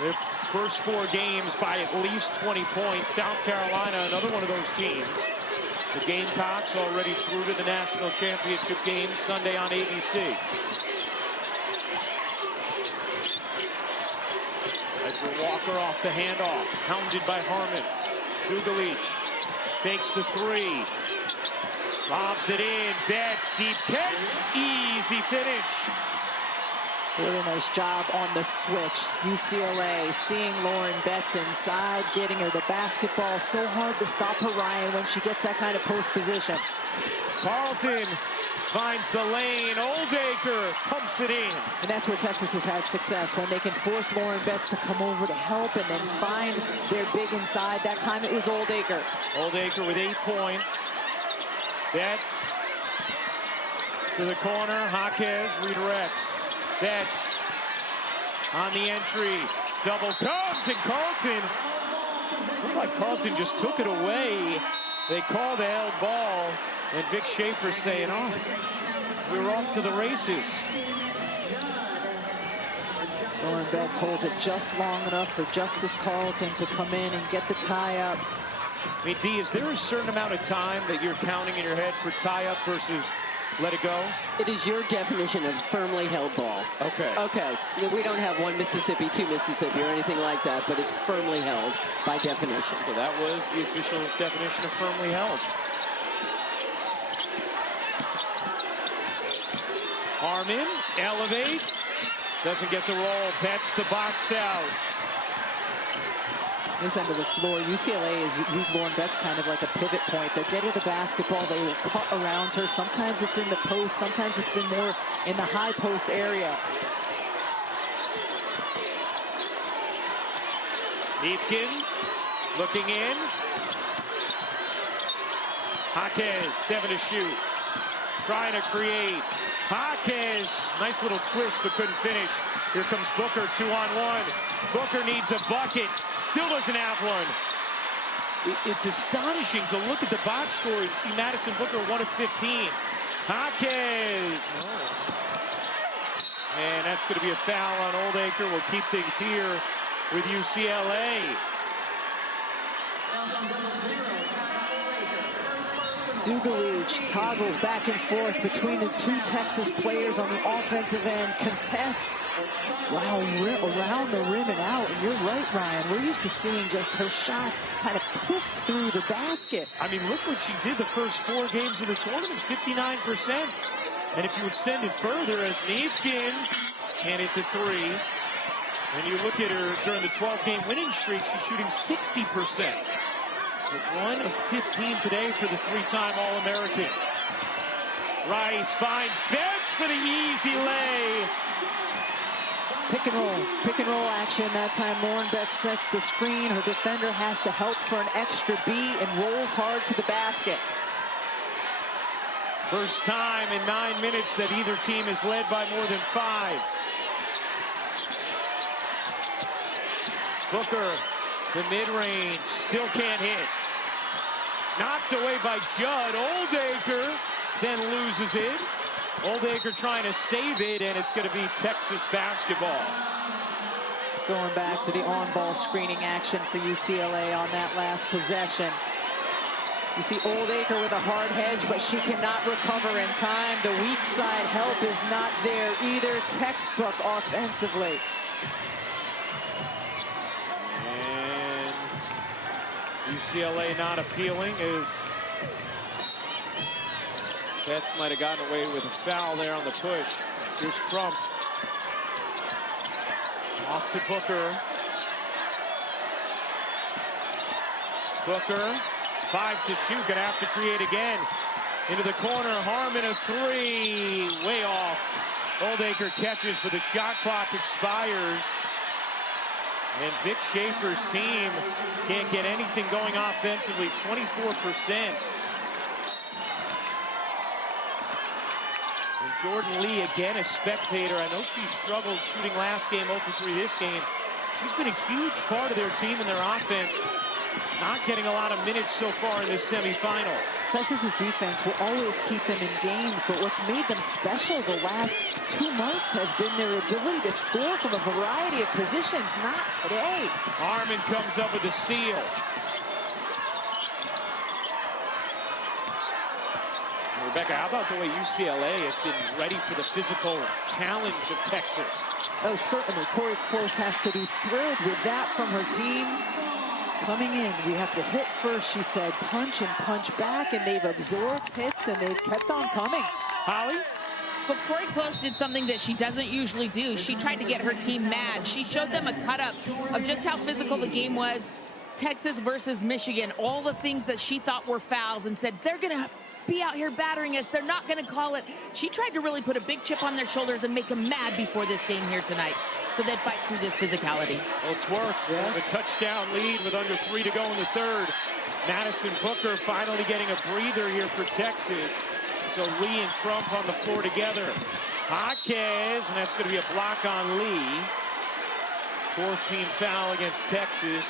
their first 4 games by at least 20 points. South Carolina, another one of those teams. The Gamecocks already through to the national championship game Sunday on ABC. Edgar Walker off the handoff, hounded by Harmon. Dugalic fakes the 3. Lobs it in, Betts, deep catch, easy finish. Really nice job on the switch. UCLA seeing Lauren Betts inside, getting her the basketball. So hard to stop her, Ryan, when she gets that kind of post position. Carlton finds the lane, Oldacre pumps it in. And that's where Texas has had success, when they can force Lauren Betts to come over to help and then find their big inside. That time it was Oldacre. Oldacre with 8 points. Betts to the corner, Jaquez redirects. Betts on the entry, double comes, and Carlton, looked like Carlton just took it away. They called the held ball, and Vic Schaefer saying, oh, we were off to the races. Lauren Betts holds it just long enough for Justice Carlton to come in and get the tie-up. I mean, Dee, is there a certain amount of time that you're counting in your head for tie-up versus let it go? It is your definition of firmly held ball. Okay. Okay. We don't have 1 Mississippi, 2 Mississippi, or anything like that, but it's firmly held by definition. So that was the official's definition of firmly held. Harmon elevates, doesn't get the roll, Betts the box out. This end of the floor, UCLA has used Lauren Betts kind of like a pivot point. They get her the basketball, they will cut around her. Sometimes it's in the post, sometimes it's been more in the high post area. Neefkins looking in. Jaquez, 7 to shoot. Trying to create. Jaquez, nice little twist, but couldn't finish. Here comes Booker, 2-on-1. Booker needs a bucket. Still doesn't have one. It's astonishing to look at the box score and see Madison Booker 1 of 15. Jaquez. And that's going to be a foul on Oldacre. We'll keep things here with UCLA. Dugalich toggles back and forth between the two Texas players on the offensive end, contests, wow, around the rim and out. And you're right, Ryan. We're used to seeing just her shots kind of poof through the basket. I mean, look what she did the first 4 games of the tournament, 59%. And if you extend it further, as Neefkins can't hit the 3, and you look at her during the 12-game winning streak, she's shooting 60%. With 1 of 15 today for the 3-time All-American. Rice finds Betts for the easy lay. Pick and roll action that time. Lauren Betts sets the screen. Her defender has to help for an extra B and rolls hard to the basket. First time in 9 minutes that either team is led by more than 5. Booker, the mid-range, still can't hit. Knocked away by Judd. Oldacre then loses it. Oldacre trying to save it, and it's going to be Texas basketball. Going back to the on-ball screening action for UCLA on that last possession. You see Oldacre with a hard hedge, but she cannot recover in time. The weak side help is not there either. Textbook offensively. UCLA not appealing as Betts might have gotten away with a foul there on the push. Here's Crump. Off to Booker. Booker, 5 to shoot, gonna have to create again. Into the corner, Harmon a 3, way off. Oldacre catches, but the shot clock expires. And Vic Schaefer's team can't get anything going offensively, 24%. And Jordan Lee, again, a spectator. I know she struggled shooting last game, 0 for 3 this game. She's been a huge part of their team and their offense. Not getting a lot of minutes so far in this semifinal. Texas's defense will always keep them in games, but what's made them special the last 2 months has been their ability to score from a variety of positions. Not today. Harmon comes up with a steal. Rebecca, how about the way UCLA has been ready for the physical challenge of Texas? Oh, certainly. Corey Close has to be thrilled with that from her team. Coming in, we have to hit first, she said, punch and punch back, and they've absorbed hits, and they've kept on coming. Holly? But Corey Close did something that she doesn't usually do. She tried to get her team mad. She showed them a cut-up of just how physical the game was. Texas versus Michigan, all the things that she thought were fouls, and said, they're going to be out here battering us. They're not going to call it. She tried to really put a big chip on their shoulders and make them mad before this game here tonight, so they'd fight through this physicality. Well, it's worked. Yes. A touchdown lead with under 3 to go in the 3rd. Madison Booker finally getting a breather here for Texas. So Lee and Crump on the floor together. Jaquez, and that's going to be a block on Lee. 4th team foul against Texas.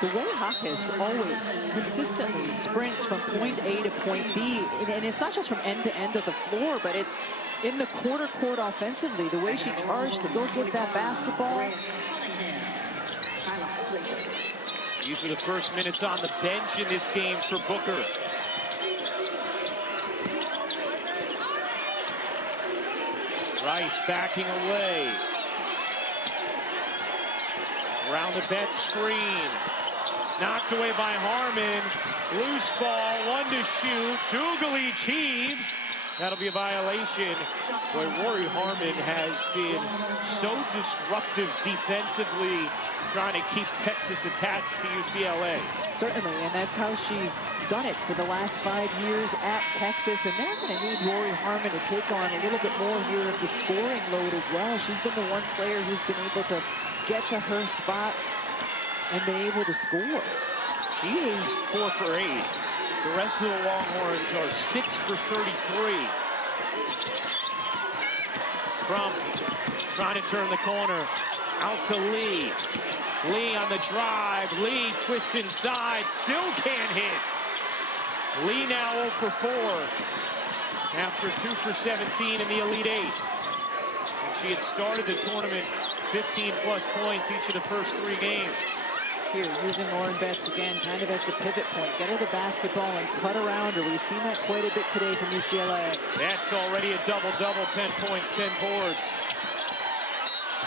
The way Jaquez always consistently sprints from point A to point B, and it's not just from end to end of the floor, but it's in the quarter court offensively, the way she charged to go get that basketball. These are the first minutes on the bench in this game for Booker. Rice backing away. Around the Betts screen. Knocked away by Harmon. Loose ball, 1 to shoot. Dugalich heaves. That'll be a violation. Boy, Rory Harmon has been so disruptive defensively, trying to keep Texas attached to UCLA. Certainly, and that's how she's done it for the last 5 years at Texas. And they're going to need Rory Harmon to take on a little bit more here of the scoring load as well. She's been the one player who's been able to get to her spots and been able to score. She is 4 for 8. The rest of the Longhorns are 6 for 33. Crump trying to turn the corner. Out to Lee. Lee on the drive. Lee twists inside. Still can't hit. Lee now 0 for 4 after 2 for 17 in the Elite Eight. And she had started the tournament 15-plus points each of the first 3 games. Here, using Lauren Betts again, kind of as the pivot point. Get her the basketball and cut around her. We've seen that quite a bit today from UCLA. That's already a double-double, 10 points, 10 boards.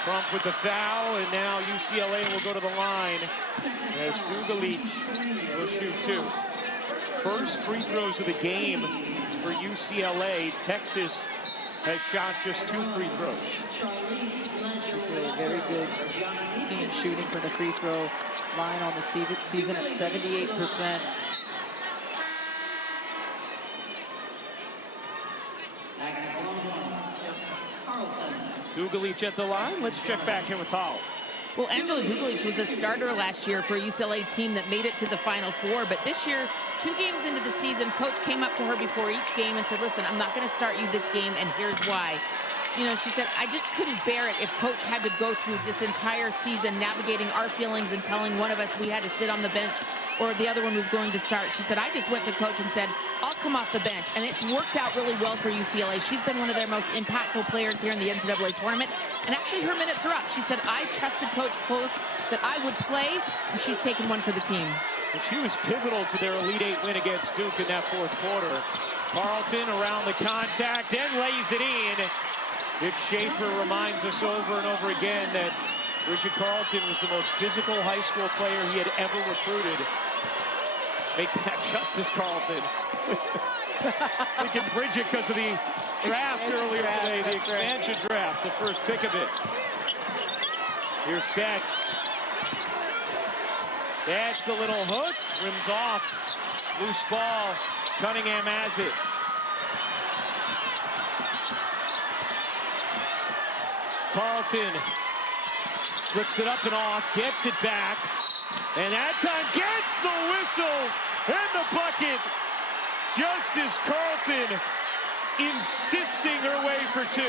Crump with the foul, and now UCLA will go to the line as Dugalich will shoot 2. First free throws of the game for UCLA. Texas has shot just 2 free throws. UCLA, a very good team shooting from the free throw line on the season at 78%. Dugalich at the line. Let's check back in with Hall. Well, Angela Dugalich was a starter last year for a UCLA team that made it to the Final Four. But this year, 2 games into the season, coach came up to her before each game and said, listen, I'm not going to start you this game, and here's why. You know, she said, I just couldn't bear it if coach had to go through this entire season navigating our feelings and telling one of us we had to sit on the bench or the other one was going to start. She said, I just went to coach and said, I'll come off the bench. And it's worked out really well for UCLA. She's been one of their most impactful players here in the NCAA tournament. And actually, her minutes are up. She said, I trusted Coach Close that I would play, and she's taken one for the team. And she was pivotal to their Elite Eight win against Duke in that 4th quarter. Carlton around the contact and lays it in. Vic Schaefer reminds us over and over again that Bridget Carlton was the most physical high school player he had ever recruited. Make that Justice Carlton. Thinking Bridget because of the draft earlier today, the expansion draft, the first pick of it. Here's Betts. That's the little hook, rims off. Loose ball, Cunningham has it. Carlton flips it up and off, gets it back, and that time gets the whistle and the bucket. Justice Carlton insisting her way for 2.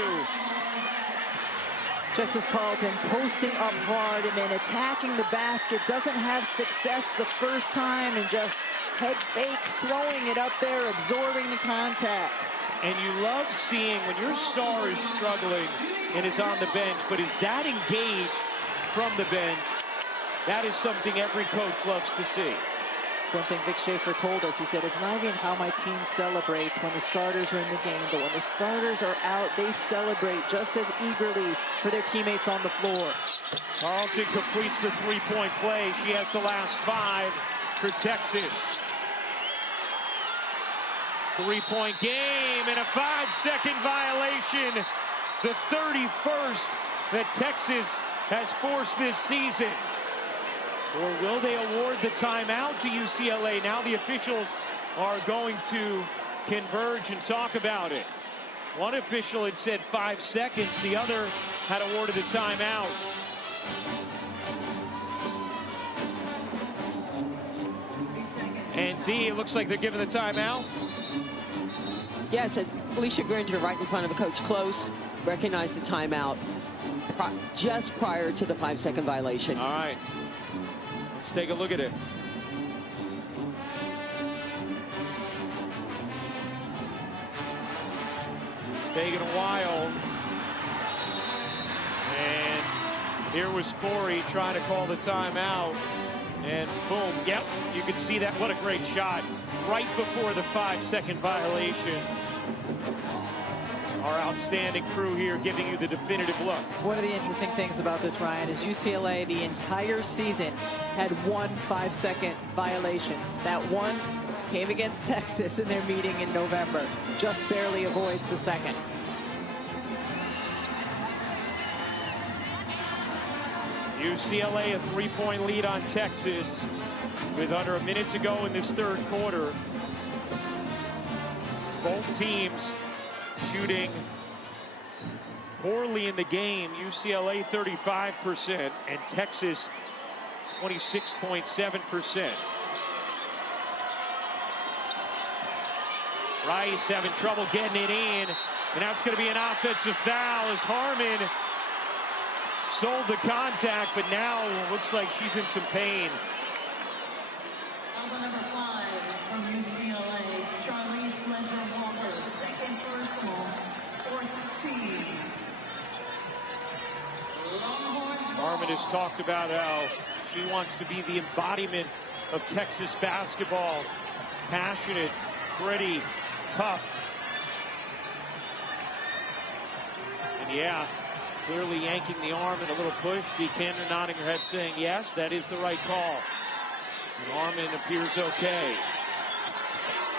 Justice Carlton posting up hard and then attacking the basket. Doesn't have success the first time and just head fake, throwing it up there, absorbing the contact. And you love seeing when your star is struggling and is on the bench, but is that engaged from the bench. That is something every coach loves to see. One thing Vic Schaefer told us, he said, it's not even how my team celebrates when the starters are in the game, but when the starters are out, they celebrate just as eagerly for their teammates on the floor. Carlton completes the 3-point play. She has the last 5 for Texas. 3-point game and a 5-second violation. The 31st that Texas has forced this season. Or will they award the timeout to UCLA? Now the officials are going to converge and talk about it. One official had said 5 seconds. The other had awarded the timeout. And D, it looks like they're giving the timeout. Yes, Alicia Granger right in front of Coach Close recognized the timeout just prior to the 5-second violation. All right. Let's take a look at it. It's taking a while. And here was Corey trying to call the timeout. And boom, yep, you can see that. What a great shot right before the 5-second violation. Our outstanding crew here giving you the definitive look. One of the interesting things about this, Ryan, is UCLA the entire season had 1 5-second violation. That one came against Texas in their meeting in November. Just barely avoids the second. UCLA a 3-point lead on Texas with under a minute to go in this 3rd quarter. Both teams shooting poorly in the game. UCLA 35% and Texas 26.7%. Rice having trouble getting it in, and now it's going to be an offensive foul as Harmon sold the contact, but now looks like she's in some pain. Number 5 from UCLA, Charlize Ledger-Walker, second personal, 14. Harmon has talked about how she wants to be the embodiment of Texas basketball. Passionate, gritty, tough. And yeah, clearly yanking the arm in a little push. Dee Kanter nodding her head saying, yes, that is the right call. And Harmon appears okay.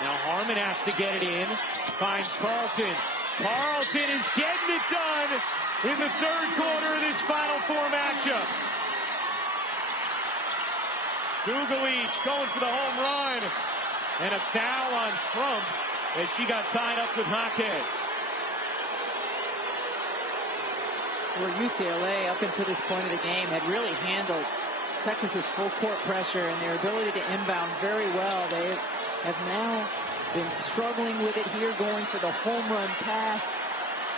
Now Harmon has to get it in. Finds Carlton. Carlton is getting it done in the third quarter of this Final Four matchup. Dugalich going for the home run. And a foul on Crump as she got tied up with Jaquez. Where UCLA, up until this point of the game, had really handled Texas's full court pressure and their ability to inbound very well. They have now been struggling with it here, going for the home run pass.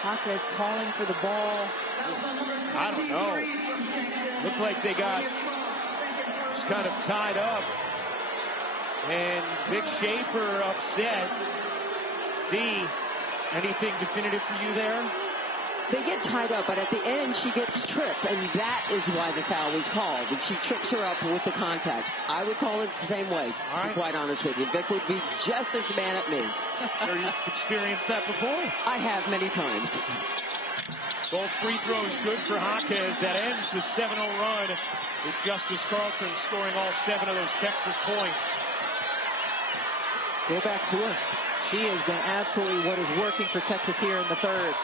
Jaquez calling for the ball. I don't know. Looked like they got just kind of tied up. And Vic Schaefer upset. Dee, anything definitive for you there? They get tied up, but at the end, she gets tripped, and that is why the foul was called. And she trips her up with the contact. I would call it the same way, to be quite honest with you. Vic would be just as mad at me. Have you experienced that before? I have many times. Both free throws good for Jaquez. That ends the 7-0 run with Justice Carlton scoring all 7 of those Texas points. Go back to her. She has been absolutely what is working for Texas here in the third.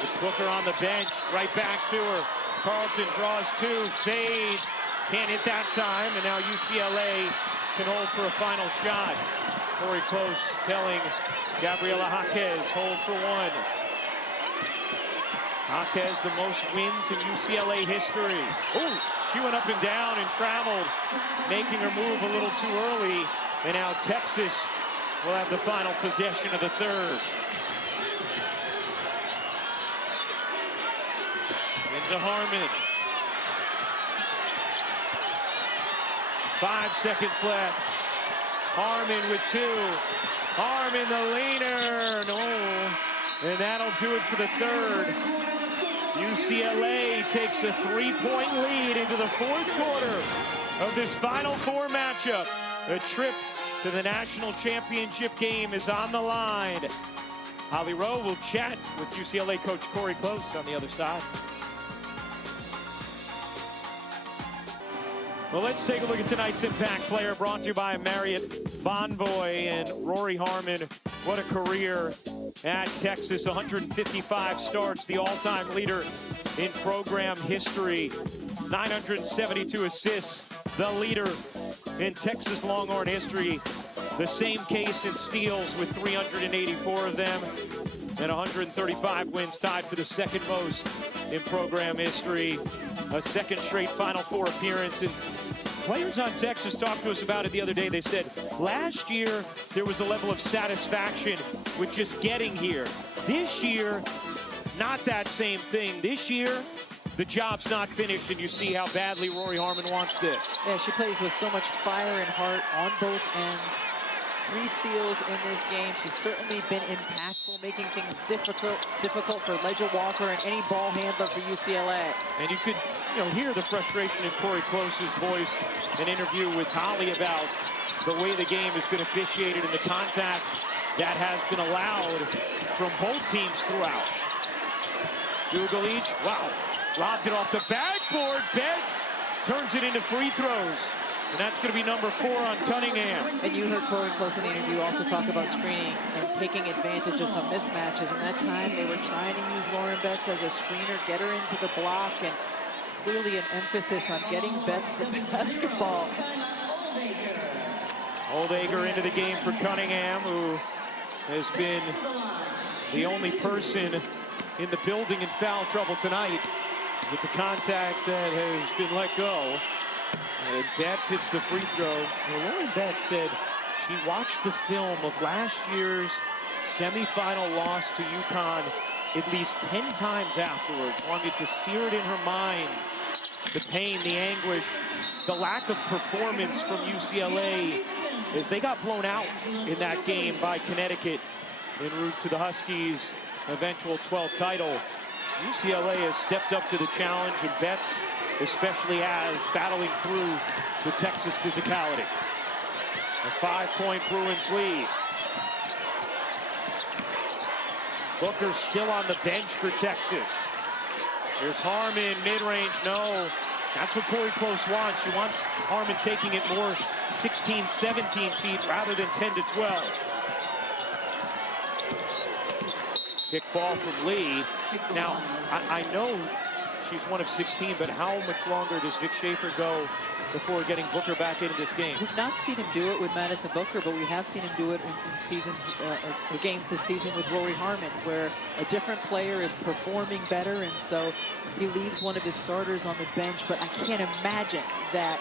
With Booker on the bench, right back to her. Carlton draws two, fades, can't hit that time, and now UCLA can hold for a final shot. Corey Close telling Gabriela Jaquez, hold for one. Jaquez, the most wins in UCLA history. Oh, she went up and down and traveled, making her move a little too early, and now Texas will have the final possession of the third. Into Harmon. 5 seconds left. Harmon with two. Harmon the leaner. No. And that'll do it for the third. UCLA takes a 3-point lead into the fourth quarter of this Final Four matchup. The trip to the national championship game is on the line. Holly Rowe will chat with UCLA coach Corey Close on the other side. Well, let's take a look at tonight's impact player, brought to you by Marriott Bonvoy and Rory Harmon. What a career at Texas. 155 starts, the all-time leader in program history. 972 assists, the leader in Texas Longhorn history. The same case in steals with 384 of them. And 135 wins, tied for the second most in program history. A second straight Final Four appearance. And players on Texas talked to us about it the other day. They said last year there was a level of satisfaction with just getting here. This year, not that same thing. This year, the job's not finished, and you see how badly Rory Harmon wants this. Yeah, she plays with so much fire and heart on both ends. 3 steals in this game. She's certainly been impactful, making things difficult for Ledger-Walker and any ball handler for UCLA. And you could, hear the frustration in Corey Close's voice. An interview with Holly about the way the game has been officiated and the contact that has been allowed from both teams throughout. Dugalich, wow, lobbed it off the backboard. Betts turns it into free throws. And that's going to be number 4 on Cunningham. And you heard Corey Close in the interview also talk about screening and taking advantage of some mismatches. And that time they were trying to use Lauren Betts as a screener, get her into the block, and clearly an emphasis on getting Betts the basketball. Oldacre into the game for Cunningham, who has been the only person in the building in foul trouble tonight with the contact that has been let go. And Betts hits the free throw. Well, Lauren Betts said she watched the film of last year's semifinal loss to UConn at least 10 times afterwards, wanted to sear it in her mind. The pain, the anguish, the lack of performance from UCLA as they got blown out in that game by Connecticut en route to the Huskies' eventual 12th title. UCLA has stepped up to the challenge, and Betts especially has, battling through the Texas physicality. A 5-point Bruins lead. Booker still on the bench for Texas. Here's Harmon, mid-range, no. That's what Corey Close wants. She wants Harmon taking it more 16, 17 feet rather than 10 to 12. Kick ball from Lee. Now, I know she's one of 16, but how much longer does Vic Schaefer go before getting Booker back into this game? We've not seen him do it with Madison Booker, but we have seen him do it in seasons, or games this season with Rory Harmon, where a different player is performing better, and so he leaves one of his starters on the bench. But I can't imagine that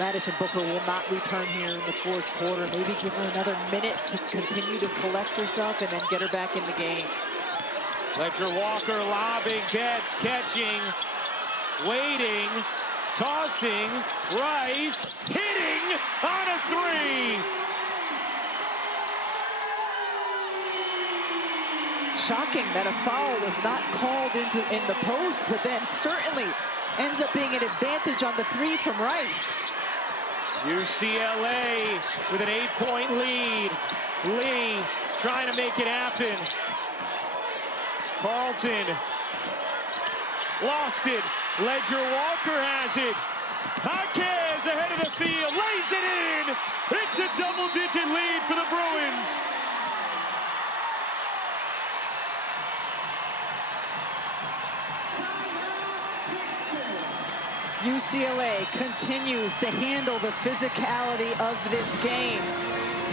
Madison Booker will not return here in the fourth quarter. Maybe give her another minute to continue to collect herself and then get her back in the game. Ledger Walker lobbing, Betts catching, waiting, tossing, Rice hitting on a three. Shocking that a foul was not called in the post, but then certainly ends up being an advantage on the three from Rice. UCLA with an 8-point lead. Lee trying to make it happen. Carlton lost it. Ledger Walker has it. Jaquez ahead of the field, lays it in. It's a double-digit lead for the Bruins. UCLA continues to handle the physicality of this game,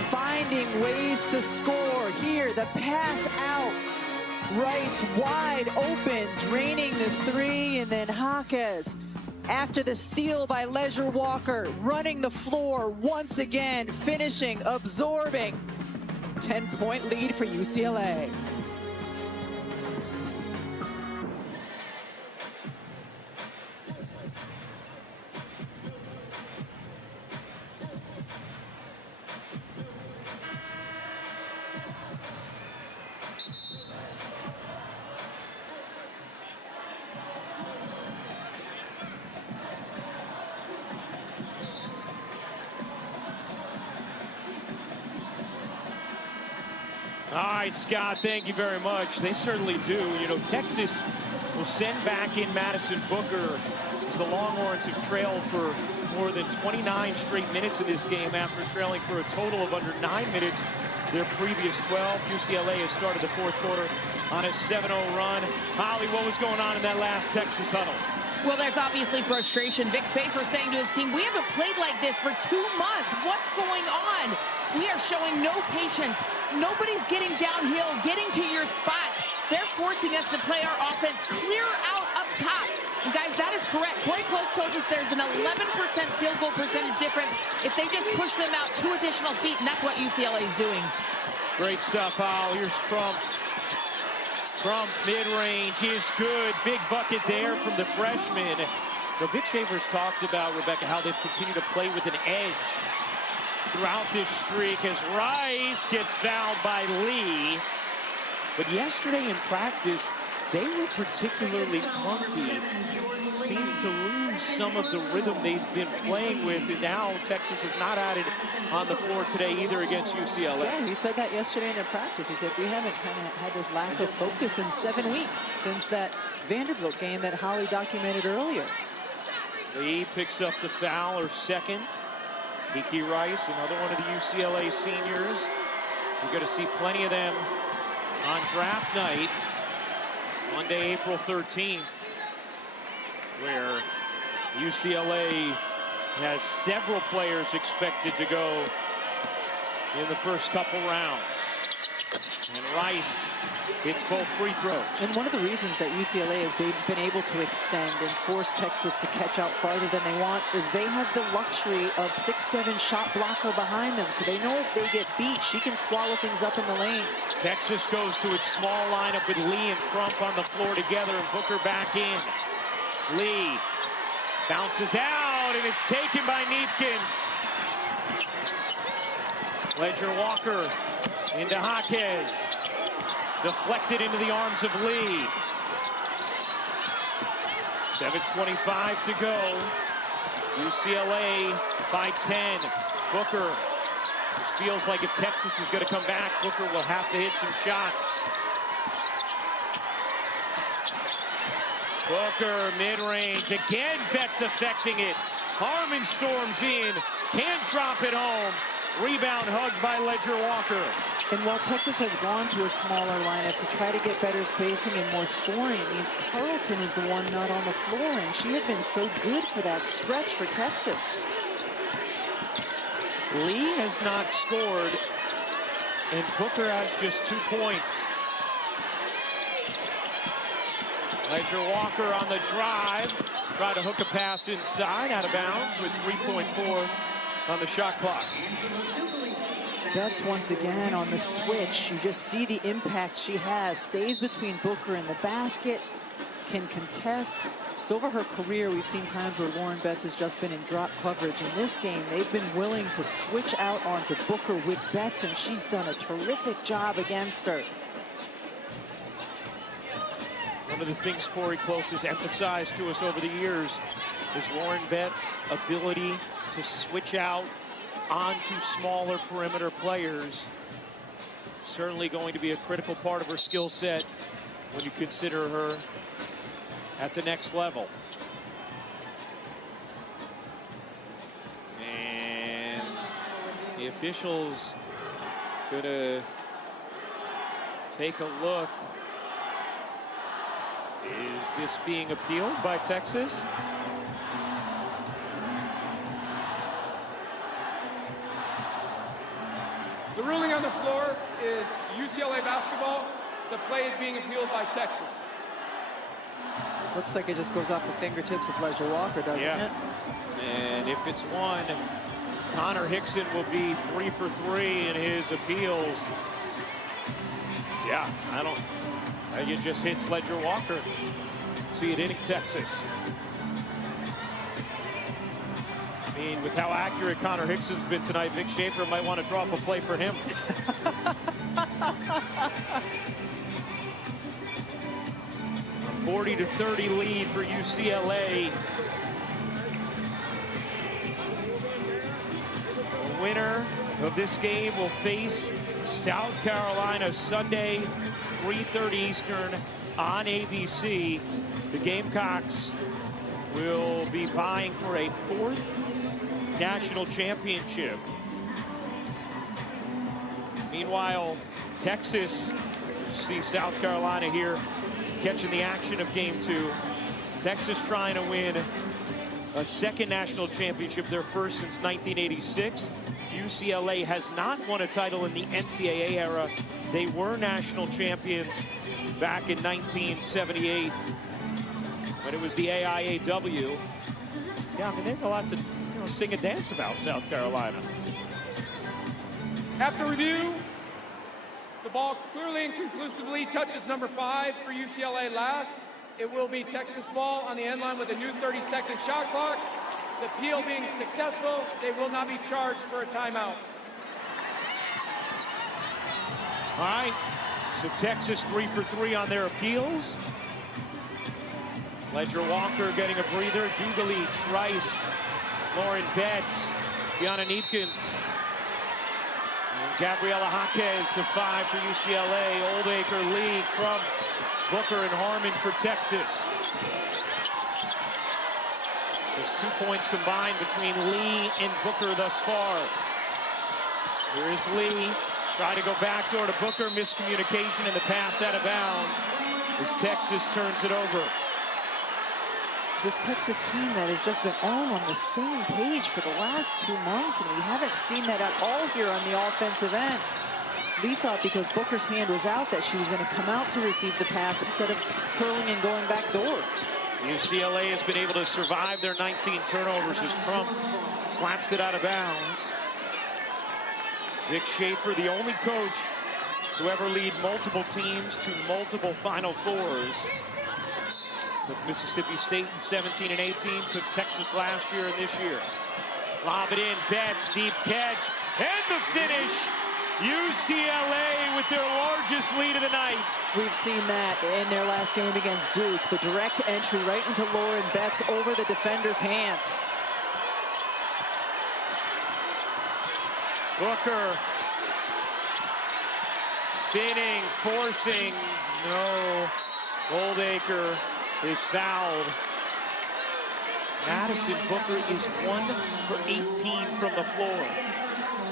finding ways to score. Here, the pass out. Rice wide open, draining the three, and then Jaquez, after the steal by Ledger Walker, running the floor once again, finishing, absorbing. 10-point lead for UCLA. All right, Scott, thank you very much. They certainly do. You know, Texas will send back in Madison Booker as the Longhorns have trailed for more than 29 straight minutes in this game after trailing for a total of under 9 minutes their previous 12. UCLA has started the fourth quarter on a 7-0 run. Holly, what was going on in that last Texas huddle? Well, there's obviously frustration. Vic Schaefer saying to his team, we haven't played like this for 2 months. What's going on? We are showing no patience. Nobody's getting downhill, getting to your spots. They're forcing us to play our offense clear out up top. And guys, that is correct. Corey Close told us there's an 11% field goal percentage difference if they just push them out 2 additional feet, and that's what UCLA is doing. Great stuff, Al. Here's Trump. Trump mid-range is good. Big bucket there from the freshman. The Vic Schaefer's talked about, Rebecca, how they've continued to play with an edge throughout this streak as Rice gets fouled by Lee. But yesterday in practice, they were particularly clunky. Seemed to lose some of the rhythm they've been playing with, and now Texas has not had it on the floor today either against UCLA. Yeah, he said that yesterday in their practice. He said, we haven't kind of had this lack of focus in 7 weeks since that Vanderbilt game that Holly documented earlier. Lee picks up the foul, her second. Kiki Rice, another one of the UCLA seniors. We're going to see plenty of them on draft night, Monday, April 13th, where UCLA has several players expected to go in the first couple rounds. And Rice hits both free throws. And one of the reasons that UCLA has been able to extend and force Texas to catch out farther than they want is they have the luxury of 6'7" shot blocker behind them. So they know if they get beat, she can swallow things up in the lane. Texas goes to its small lineup with Lee and Crump on the floor together and Booker back in. Lee bounces out and it's taken by Neepkins. Ledger Walker into Jaquez. Deflected into the arms of Lee. 7:25 to go. UCLA by 10. Booker. This feels like if Texas is going to come back, Booker will have to hit some shots. Booker mid-range. Again, Betts affecting it. Harmon storms in. Can't drop it home. Rebound hugged by Ledger Walker. And while Texas has gone to a smaller lineup to try to get better spacing and more scoring, it means Carlton is the one not on the floor, and she had been so good for that stretch for Texas. Lee has not scored, and Booker has just 2 points. Ledger Walker on the drive. Tried to hook a pass inside, out of bounds with 3.4 on the shot clock. Betts once again on the switch. You just see the impact she has. Stays between Booker and the basket, can contest. So over her career, we've seen times where Lauren Betts has just been in drop coverage. In this game, they've been willing to switch out onto Booker with Betts, and she's done a terrific job against her. One of the things Corey Close has emphasized to us over the years is Lauren Betts' ability to switch out onto smaller perimeter players. Certainly going to be a critical part of her skill set when you consider her at the next level. And the officials gonna take a look. Is this being appealed by Texas? The ruling on the floor is UCLA basketball. The play is being appealed by Texas. Looks like it just goes off the fingertips of Ledger Walker, doesn't it? And if it's one, Connor Hickson will be 3 for 3 in his appeals. Yeah, I think it just hits Ledger Walker. See it hitting Texas. I mean, with how accurate Connor Hickson's been tonight, Vic Schaefer might want to draw up a play for him. A 40-30 lead for UCLA. The winner of this game will face South Carolina Sunday, 3:30 Eastern on ABC. The Gamecocks will be vying for a 4th national championship. Meanwhile, Texas, see South Carolina here catching the action of game 2. Texas trying to win a 2nd national championship, their first since 1986. UCLA has not won a title in the NCAA era. They were national champions back in 1978 when it was the AIAW. Yeah, I mean, they have a lot to sing and dance about, South Carolina. After review, the ball clearly and conclusively touches number 5 for UCLA last. It will be Texas ball on the end line with a new 30-second shot clock. The appeal being successful, they will not be charged for a timeout. All right, so Texas 3 for 3 on their appeals. Ledger Walker getting a breather. Dugalich, Rice, Lauren Betts, Gianna Neepkins, and Gabriela Jaquez, the 5 for UCLA. Oldacre, Lee, Crump, Booker, and Harmon for Texas. There's 2 points combined between Lee and Booker thus far. Here is Lee. Try to go backdoor to Booker. Miscommunication and the pass out of bounds as Texas turns it over. This Texas team that has just been all on the same page for the last 2 months, and we haven't seen that at all here on the offensive end. Lee thought because Booker's hand was out that she was going to come out to receive the pass instead of curling and going back door. UCLA has been able to survive their 19 turnovers as Crump slaps it out of bounds. Vic Schaefer, the only coach to ever lead multiple teams to multiple Final Fours. Took Mississippi State in 17 and 18, took Texas last year and this year. Lob it in, Betts, deep catch, and the finish. UCLA with their largest lead of the night. We've seen that in their last game against Duke. The direct entry right into Lauren Betts over the defender's hands. Booker spinning, forcing, no. Goldacre is fouled. Madison Booker is 1 for 18 from the floor.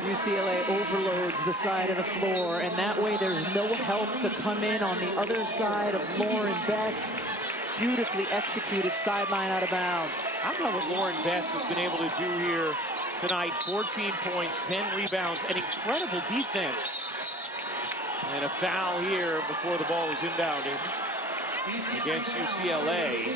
UCLA overloads the side of the floor, and that way there's no help to come in on the other side of Lauren Betts. Beautifully executed sideline out of bounds. How about what Lauren Betts has been able to do here tonight? 14 points, 10 rebounds, and incredible defense. And a foul here before the ball was inbounded against UCLA.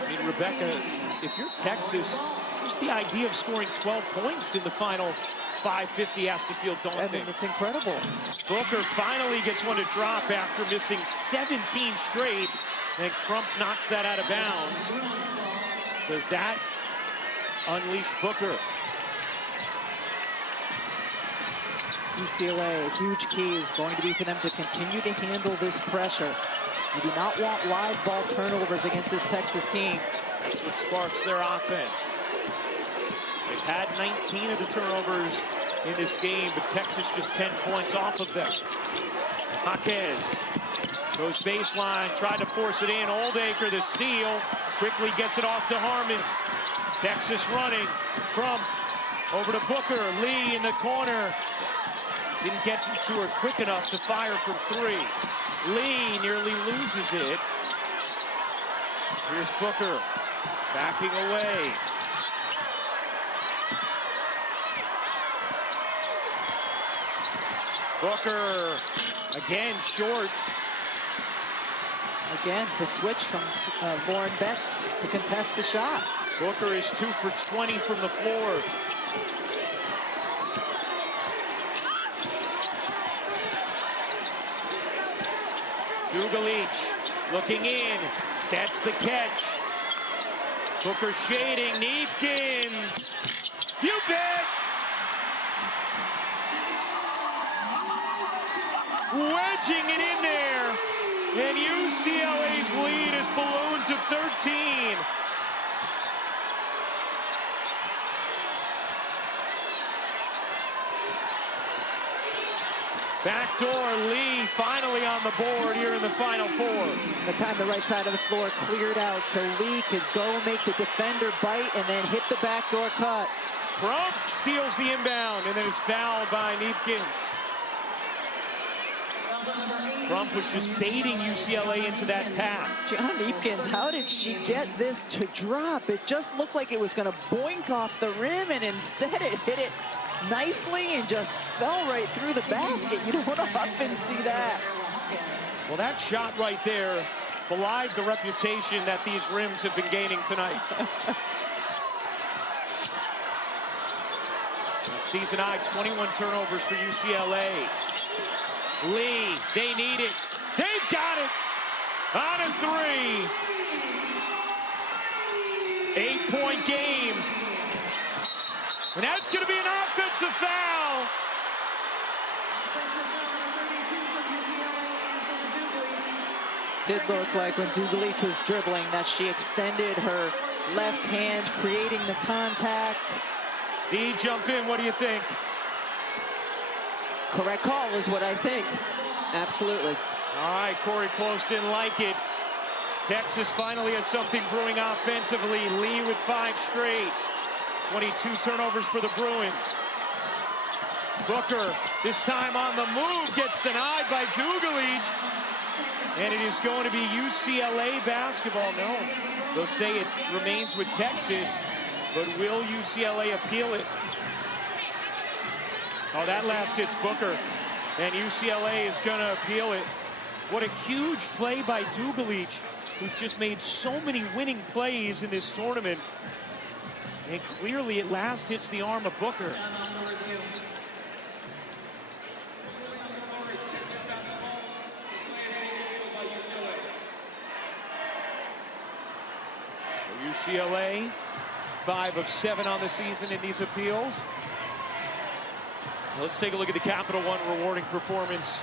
I mean, Rebecca, if you're Texas, just the idea of scoring 12 points in the final 5:50 has to feel daunting. I mean, it's incredible. Booker finally gets one to drop after missing 17 straight, and Crump knocks that out of bounds. Does that unleash Booker? UCLA, a huge key is going to be for them to continue to handle this pressure. You do not want live ball turnovers against this Texas team. That's what sparks their offense. They've had 19 of the turnovers in this game, but Texas just 10 points off of them. Jaquez goes baseline, tried to force it in. Oldacre, the steal, quickly gets it off to Harmon. Texas running. Crump over to Booker. Lee in the corner. Didn't get to her quick enough to fire from three. Lee nearly loses it. Here's Booker backing away. Booker again short. Again, the switch from Lauren Betts to contest the shot. Booker is 2 for 20 from the floor. Dugalich looking in. That's the catch. Booker shading. Neefkins. You bet. Wedging it in there. And UCLA's lead is ballooned to 13. Backdoor Lee finally on the board here in the Final Four. The time the right side of the floor cleared out so Lee could go make the defender bite and then hit the backdoor cut. Crump steals the inbound and then is fouled by Neefkins. Crump was just baiting UCLA into that pass. John Neefkins, how did she get this to drop? It just looked like it was going to boink off the rim, and instead it hit it nicely and just fell right through the basket. You don't often see that. Well, that shot right there belied the reputation that these rims have been gaining tonight. Season high, 21 turnovers for UCLA. Lee, they need it. They've got it. On a three. 8-point game. And that's going to be an offensive foul. Did look like when Dugalich was dribbling that she extended her left hand, creating the contact. D, jump in. What do you think? Correct call is what I think. Absolutely. All right, Corey Close didn't like it. Texas finally has something brewing offensively. Lee with 5 straight. 22 turnovers for the Bruins. Booker, this time on the move, gets denied by Dugalich. And it is going to be UCLA basketball. No, they'll say it remains with Texas, but will UCLA appeal it? Oh, that last hit's Booker. And UCLA is going to appeal it. What a huge play by Dugalich, who's just made so many winning plays in this tournament. And clearly it last hits the arm of Booker. UCLA, 5 of 7 on the season in these appeals. Let's take a look at the Capital One rewarding performance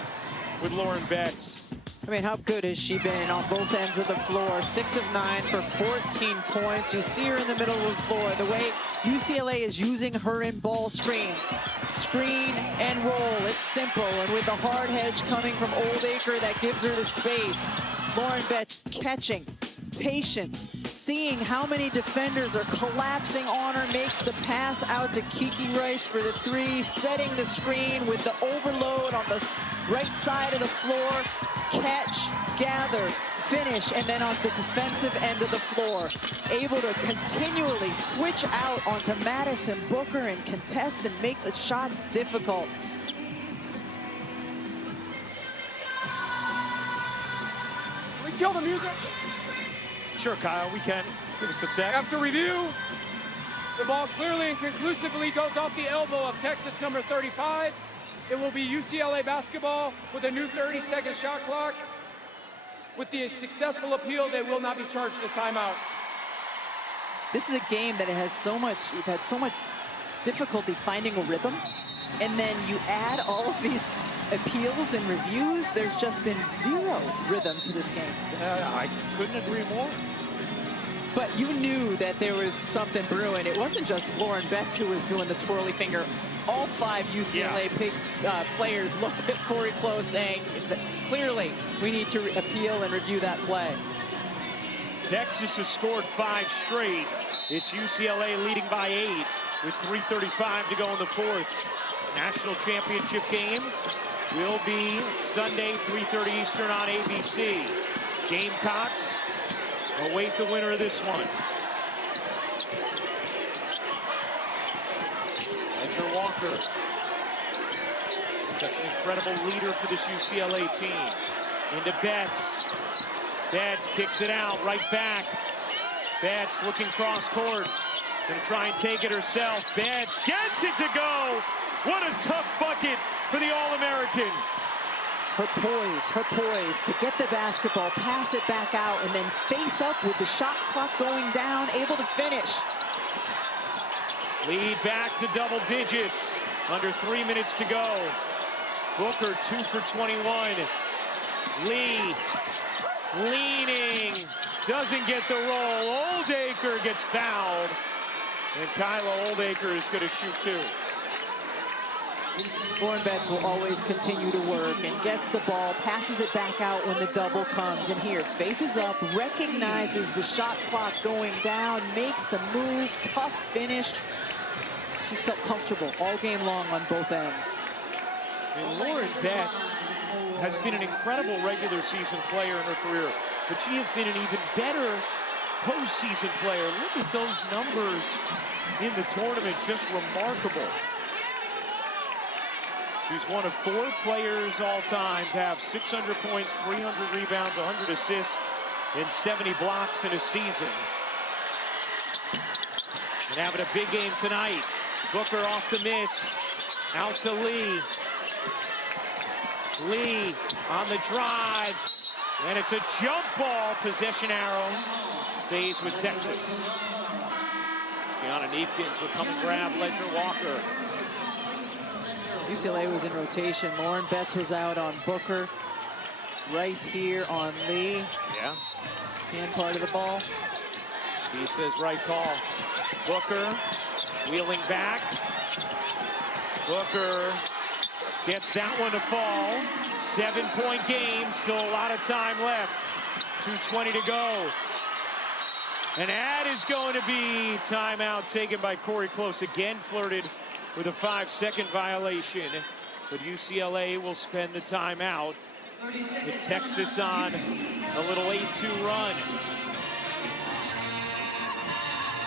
with Lauren Betts. I mean, how good has she been on both ends of the floor? 6 of 9 for 14 points. You see her in the middle of the floor. The way UCLA is using her in ball screens. Screen and roll. It's simple. And with the hard hedge coming from Oldacre, that gives her the space. Lauren Betts catching. Patience, seeing how many defenders are collapsing on her, makes the pass out to Kiki Rice for the 3, setting the screen with the overload on the right side of the floor. Catch, gather, finish, and then on the defensive end of the floor, able to continually switch out onto Madison Booker and contest and make the shots difficult. Can we kill the music? Sure, Kyle, we can. Give us a sec. After review, the ball clearly and conclusively goes off the elbow of Texas number 35. It will be UCLA basketball with a new 30-second shot clock. With the successful appeal, they will not be charged a timeout. This is a game that has so much, you've had so much difficulty finding a rhythm. And then you add all of these appeals and reviews, there's just been zero rhythm to this game. I couldn't agree more. But you knew that there was something brewing. It wasn't just Lauren Betts who was doing the twirly finger. All 5 UCLA players looked at Corey Close saying, clearly, we need to appeal and review that play. Texas has scored 5 straight. It's UCLA leading by 8 with 3:35 to go in the 4th. National championship game will be Sunday, 3:30 Eastern on ABC. Gamecocks await the winner of this one. Ledger Walker, such an incredible leader for this UCLA team. Into Betts. Betts kicks it out, right back. Betts looking cross court. Gonna try and take it herself. Betts gets it to go. What a tough bucket for the All-American. Her poise to get the basketball, pass it back out, and then face up with the shot clock going down, able to finish. Lead back to double digits. Under 3 minutes to go. Booker 2 for 21. Lee leaning, doesn't get the roll. Oldacre gets fouled. And Kyla Oldacre is going to shoot 2. Lauren Betts will always continue to work and gets the ball, passes it back out when the double comes. And here, faces up, recognizes the shot clock going down, makes the move, tough finish. She's felt comfortable all game long on both ends. And Lauren Betts has been an incredible regular season player in her career, but she has been an even better postseason player. Look at those numbers in the tournament, just remarkable. She's one of 4 players all time to have 600 points, 300 rebounds, 100 assists, and 70 blocks in a season. And having a big game tonight. Booker off the miss, out to Lee. Lee on the drive, and it's a jump ball. Possession arrow stays with Texas. Gianna Neefkins will come and grab Ledger Walker. UCLA was in rotation. Lauren Betts was out on Booker. Rice here on Lee. Yeah. Hand part of the ball. He says right call. Booker wheeling back. Booker gets that one to fall. 7-point game, still a lot of time left. 2:20 to go. And that is going to be timeout taken by Corey Close. Again flirted with a 5-second violation. But UCLA will spend the timeout with Texas on a little 8-2 run.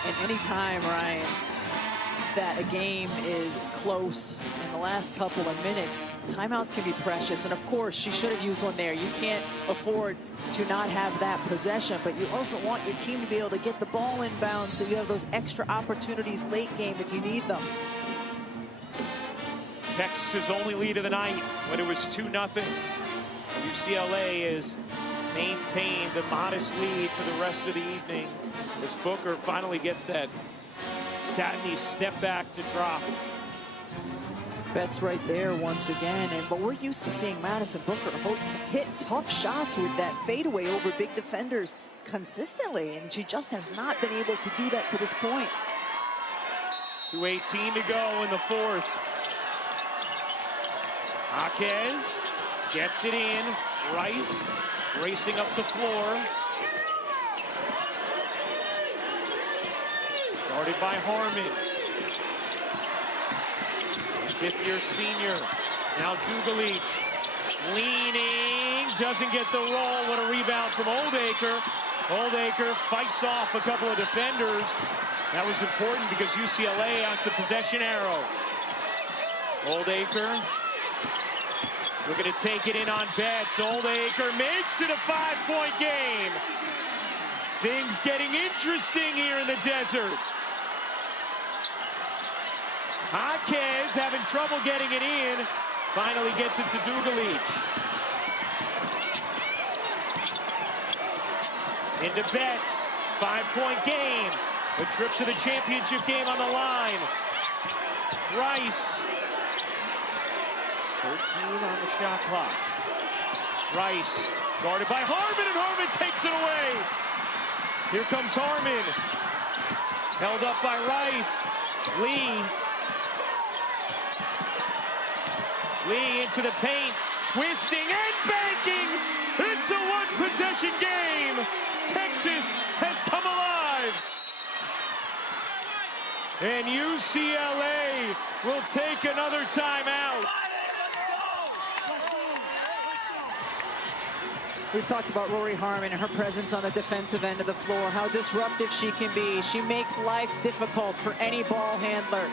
And anytime, Ryan, that a game is close in the last couple of minutes, timeouts can be precious. And of course, she should have used one there. You can't afford to not have that possession, but you also want your team to be able to get the ball inbound so you have those extra opportunities late game if you need them. Texas' only lead of the night when it was 2-0. UCLA has maintained a modest lead for the rest of the evening as Booker finally gets that satiny step back to drop. Betts right there once again, but we're used to seeing Madison Booker hit tough shots with that fadeaway over big defenders consistently, and she just has not been able to do that to this point. 2:18 to go in the fourth. Jaquez gets it in. Rice racing up the floor. Guarded by Harmon. Fifth-year senior. Now Dugalich leaning. Doesn't get the roll. What a rebound from Oldacre. Oldacre fights off a couple of defenders. That was important because UCLA has the possession arrow. Oldacre looking to take it in on Betts. Oldacre makes it a 5-point game. Things getting interesting here in the desert. Jaquez having trouble getting it in. Finally gets it to Dugalich. Into Betts. 5-point game. A trip to the championship game on the line. Rice. 13 on the shot clock. Rice guarded by Harmon, and Harmon takes it away. Here comes Harmon. Held up by Rice. Lee into the paint. Twisting and banking. It's a one-possession game. Texas has come alive. And UCLA will take another timeout. We've talked about Rory Harmon and her presence on the defensive end of the floor, how disruptive she can be. She makes life difficult for any ball handler.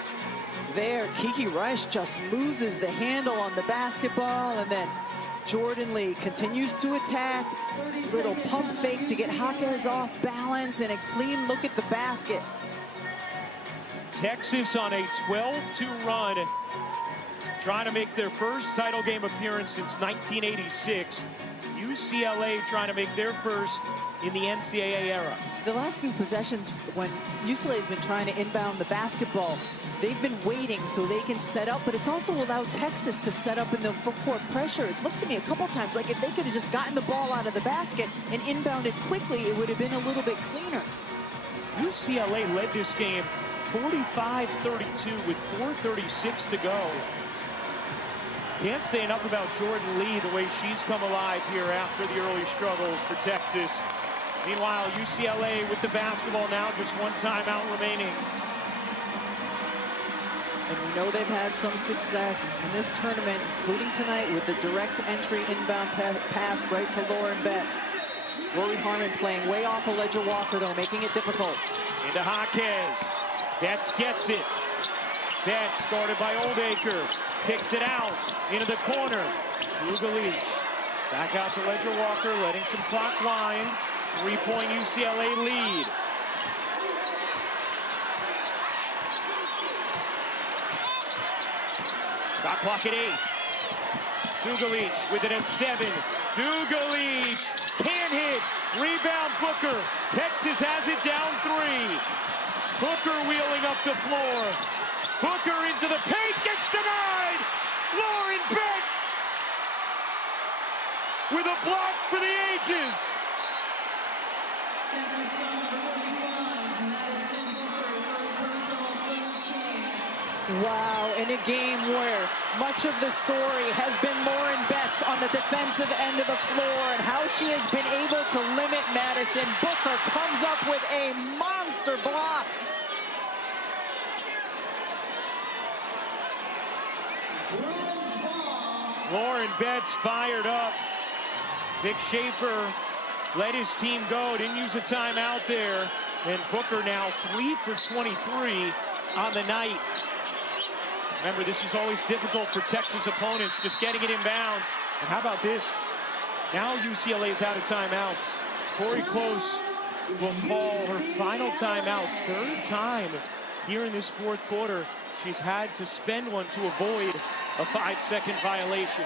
There, Kiki Rice just loses the handle on the basketball, and then Jordan Lee continues to attack. Little pump fake to get Jaquez off balance, and a clean look at the basket. Texas on a 12-2 run, trying to make their first title game appearance since 1986. UCLA trying to make their first in the NCAA era. The last few possessions, when UCLA has been trying to inbound the basketball, they've been waiting so they can set up, but it's also allowed Texas to set up in the full court pressure. It's looked to me a couple times like if they could have just gotten the ball out of the basket and inbounded quickly, it would have been a little bit cleaner. UCLA led this game 45-32 with 4:36 to go. Can't say enough about Jordan Lee, the way she's come alive here after the early struggles for Texas. Meanwhile, UCLA with the basketball now, just one timeout remaining. And we know they've had some success in this tournament, including tonight with the direct entry inbound pass right to Lauren Betts. Rory Harmon playing way off of Ledger Walker, though, making it difficult. Into Jaquez. Betts gets it. Betts guarded by Oldacre. Picks it out into the corner. Dugalich. Back out to Ledger Walker, letting some clock wind. 3-point UCLA lead. Shot clock at 8. Dugalich with it at 7. Dugalich can't hit. Rebound Booker. Texas has it down 3. Booker wheeling up the floor. Booker into the paint, gets denied. Lauren Betts with a block for the ages. Wow, in a game where much of the story has been Lauren Betts on the defensive end of the floor and how she has been able to limit Madison. Booker comes up with a monster block. Lauren Betts fired up. Vic Schaefer let his team go, didn't use a timeout there. And Booker now 3 for 23 on the night. Remember, this is always difficult for Texas opponents, just getting it inbounds. And how about this? Now UCLA is out of timeouts. Corey Close will call her final timeout, third time here in this fourth quarter. She's had to spend one to avoid a 5-second violation.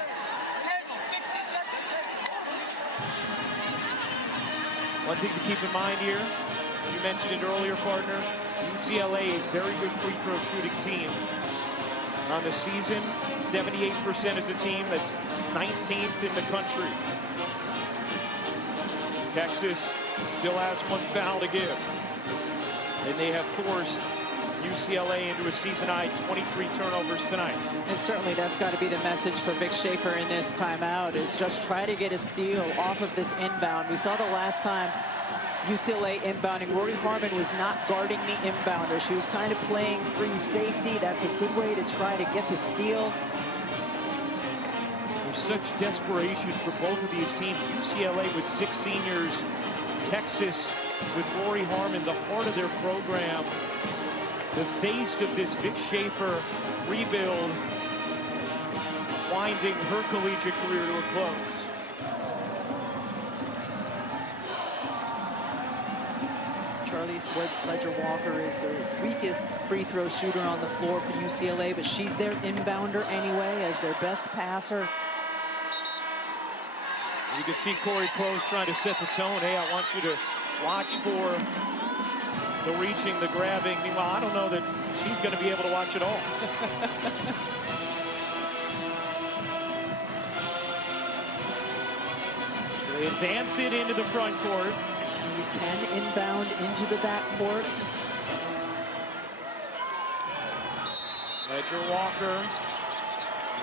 One thing to keep in mind here, you mentioned it earlier, partner, UCLA, a very good free throw shooting team. On the season, 78% as a team. That's 19th in the country. Texas still has one foul to give. And they have forced UCLA into a season-high 23 turnovers tonight. And certainly that's got to be the message for Vic Schaefer in this timeout, is just try to get a steal off of this inbound. We saw the last time UCLA inbounding, Rory Harmon was not guarding the inbounder. She was kind of playing free safety. That's a good way to try to get the steal. There's such desperation for both of these teams. UCLA with 6 seniors, Texas with Rory Harmon, the heart of their program, the face of this Vic Schaefer rebuild, winding her collegiate career to a close. Charlize Ledger-Walker is the weakest free throw shooter on the floor for UCLA, but she's their inbounder anyway as their best passer. You can see Corey Close trying to set the tone. Hey, I want you to watch for the reaching, the grabbing. Meanwhile, I don't know that she's going to be able to watch it all. So they advance it into the front court. You can inbound into the backcourt. Ledger-Walker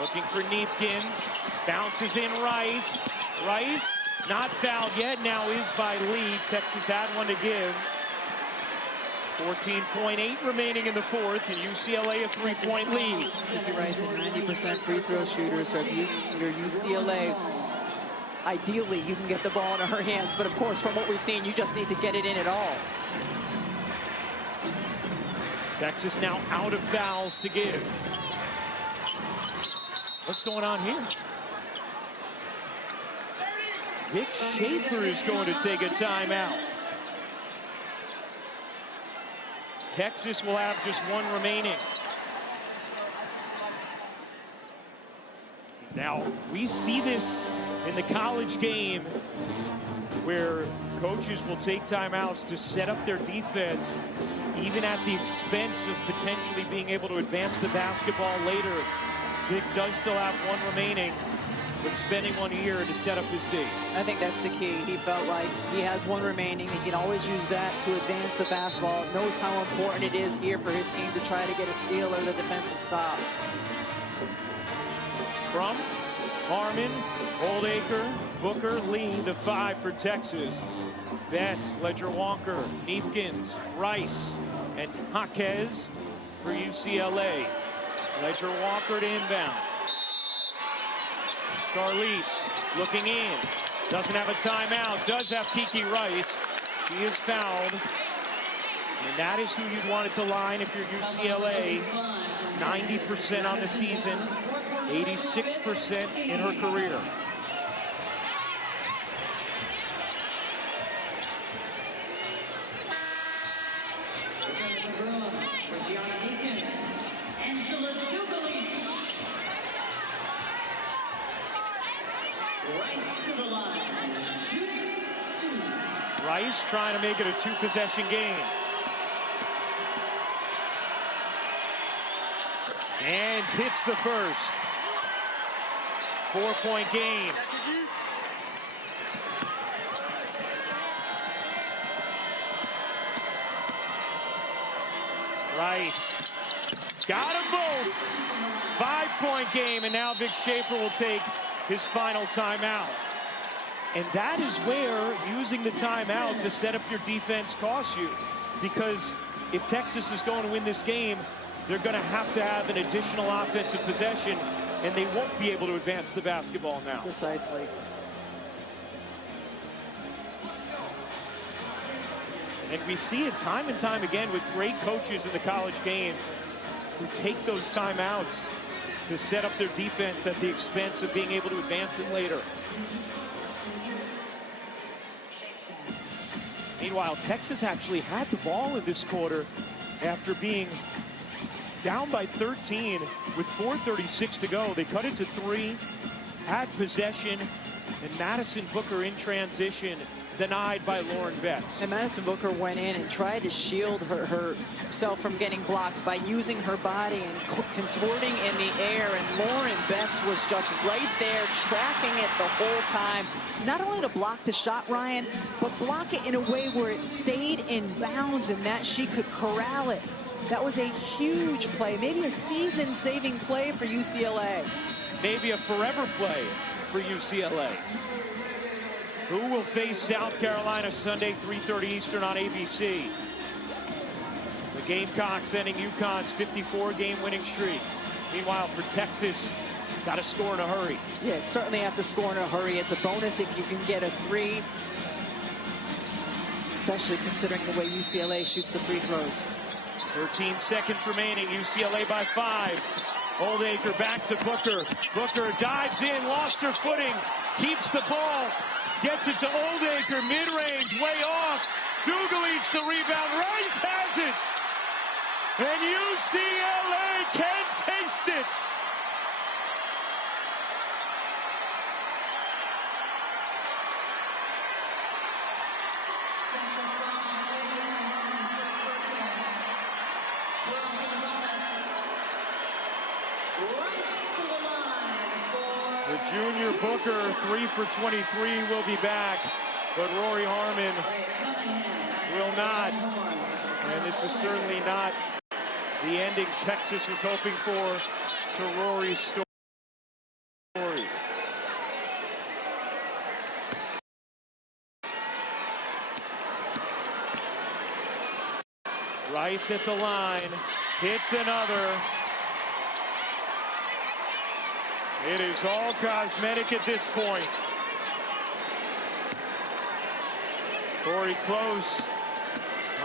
looking for Neepkins. Bounces in Rice. Rice not fouled yet. Now is by Lee. Texas had one to give. 14.8 remaining in the fourth, and UCLA a 3-point lead. Kiki Rice, a 90% free throw shooter, so if you're UCLA, ideally you can get the ball into her hands, but of course from what we've seen, you just need to get it in at all. Texas now out of fouls to give. What's going on here? Vic Schaefer is going to take a timeout. Texas will have just one remaining. Now, we see this in the college game where coaches will take timeouts to set up their defense, even at the expense of potentially being able to advance the basketball later. Vic does still have one remaining, but spending 1 year to set up his D. I think that's the key. He felt like he has one remaining. He can always use that to advance the basketball. Knows how important it is here for his team to try to get a steal or the defensive stop. From Harmon, Oldacre, Booker, Lee, the 5 for Texas. Betts, Ledger-Walker, Neepkins, Rice, and Jaquez for UCLA. Ledger-Walker to inbound. Charlize looking in. Doesn't have a timeout. Does have Kiki Rice. She is fouled. And that is who you'd want at the line if you're UCLA. 90% on the season. 86% in her career. Rice trying to make it a 2-possession game. And hits the first. 4-point game. Rice got them both. 5-point game, and now Vic Schaefer will take his final timeout. And that is where using the timeout to set up your defense costs you. Because if Texas is going to win this game, they're going to have an additional offensive possession, and they won't be able to advance the basketball now. Precisely. And we see it time and time again with great coaches in the college game who take those timeouts to set up their defense at the expense of being able to advance it later. Meanwhile, Texas actually had the ball in this quarter after being down by 13 with 4:36 to go. They cut it to 3, had possession, and Madison Booker in transition, denied by Lauren Betts. And Madison Booker went in and tried to shield herself from getting blocked by using her body and contorting in the air, and Lauren Betts was just right there tracking it the whole time. Not only to block the shot, Ryan, but block it in a way where it stayed in bounds and that she could corral it. That was a huge play, maybe a season-saving play for UCLA. Maybe a forever play for UCLA. Who will face South Carolina Sunday, 3:30 Eastern on ABC? The Gamecocks ending UConn's 54-game winning streak. Meanwhile, for Texas, got to score in a hurry. Yeah, certainly have to score in a hurry. It's a bonus if you can get a 3, especially considering the way UCLA shoots the free throws. 13 seconds remaining, UCLA by 5. Oldacre back to Booker. Booker dives in, lost her footing, keeps the ball, gets it to Oldacre, mid-range, way off. Dugalich the rebound, Rice has it. And UCLA can taste it. The junior Booker, 3 for 23, will be back, but Rory Harmon will not. And this is certainly not the ending Texas was hoping for to Rory's story. Rice at the line, hits another. It is all cosmetic at this point. Corey Close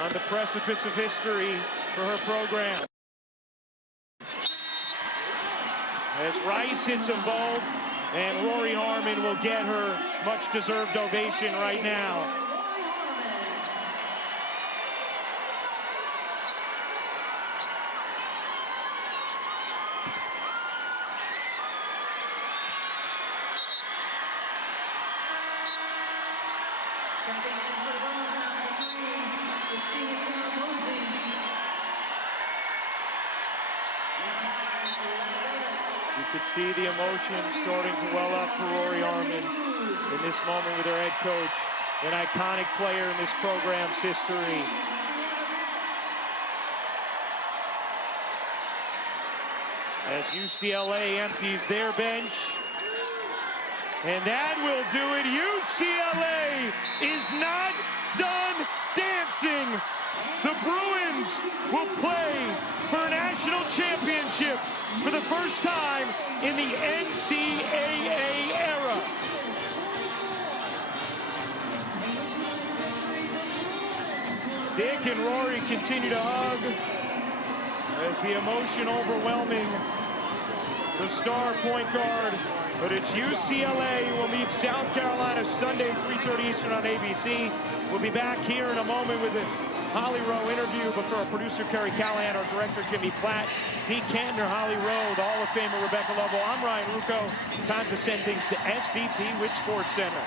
on the precipice of history for her program. As Rice hits them both, and Rory Harmon will get her much-deserved ovation right now. You could see the emotion starting to well up for Rory Harmon in this moment with her head coach, an iconic player in this program's history. As UCLA empties their bench, and that will do it. UCLA is not done dancing. The Bruins will play for a national championship for the first time in the NCAA era. Dick and Rory continue to hug as the emotion overwhelming the star point guard. But it's UCLA who will meet South Carolina Sunday, 3:30 Eastern on ABC. We'll be back here in a moment with a Holly Rowe interview, but for our producer, Kerry Callahan, our director, Jimmy Platt, Deke Kantner, Holly Rowe, the Hall of Famer, Rebecca Lovell. I'm Ryan Rucco. Time to send things to SVP with Sports Center.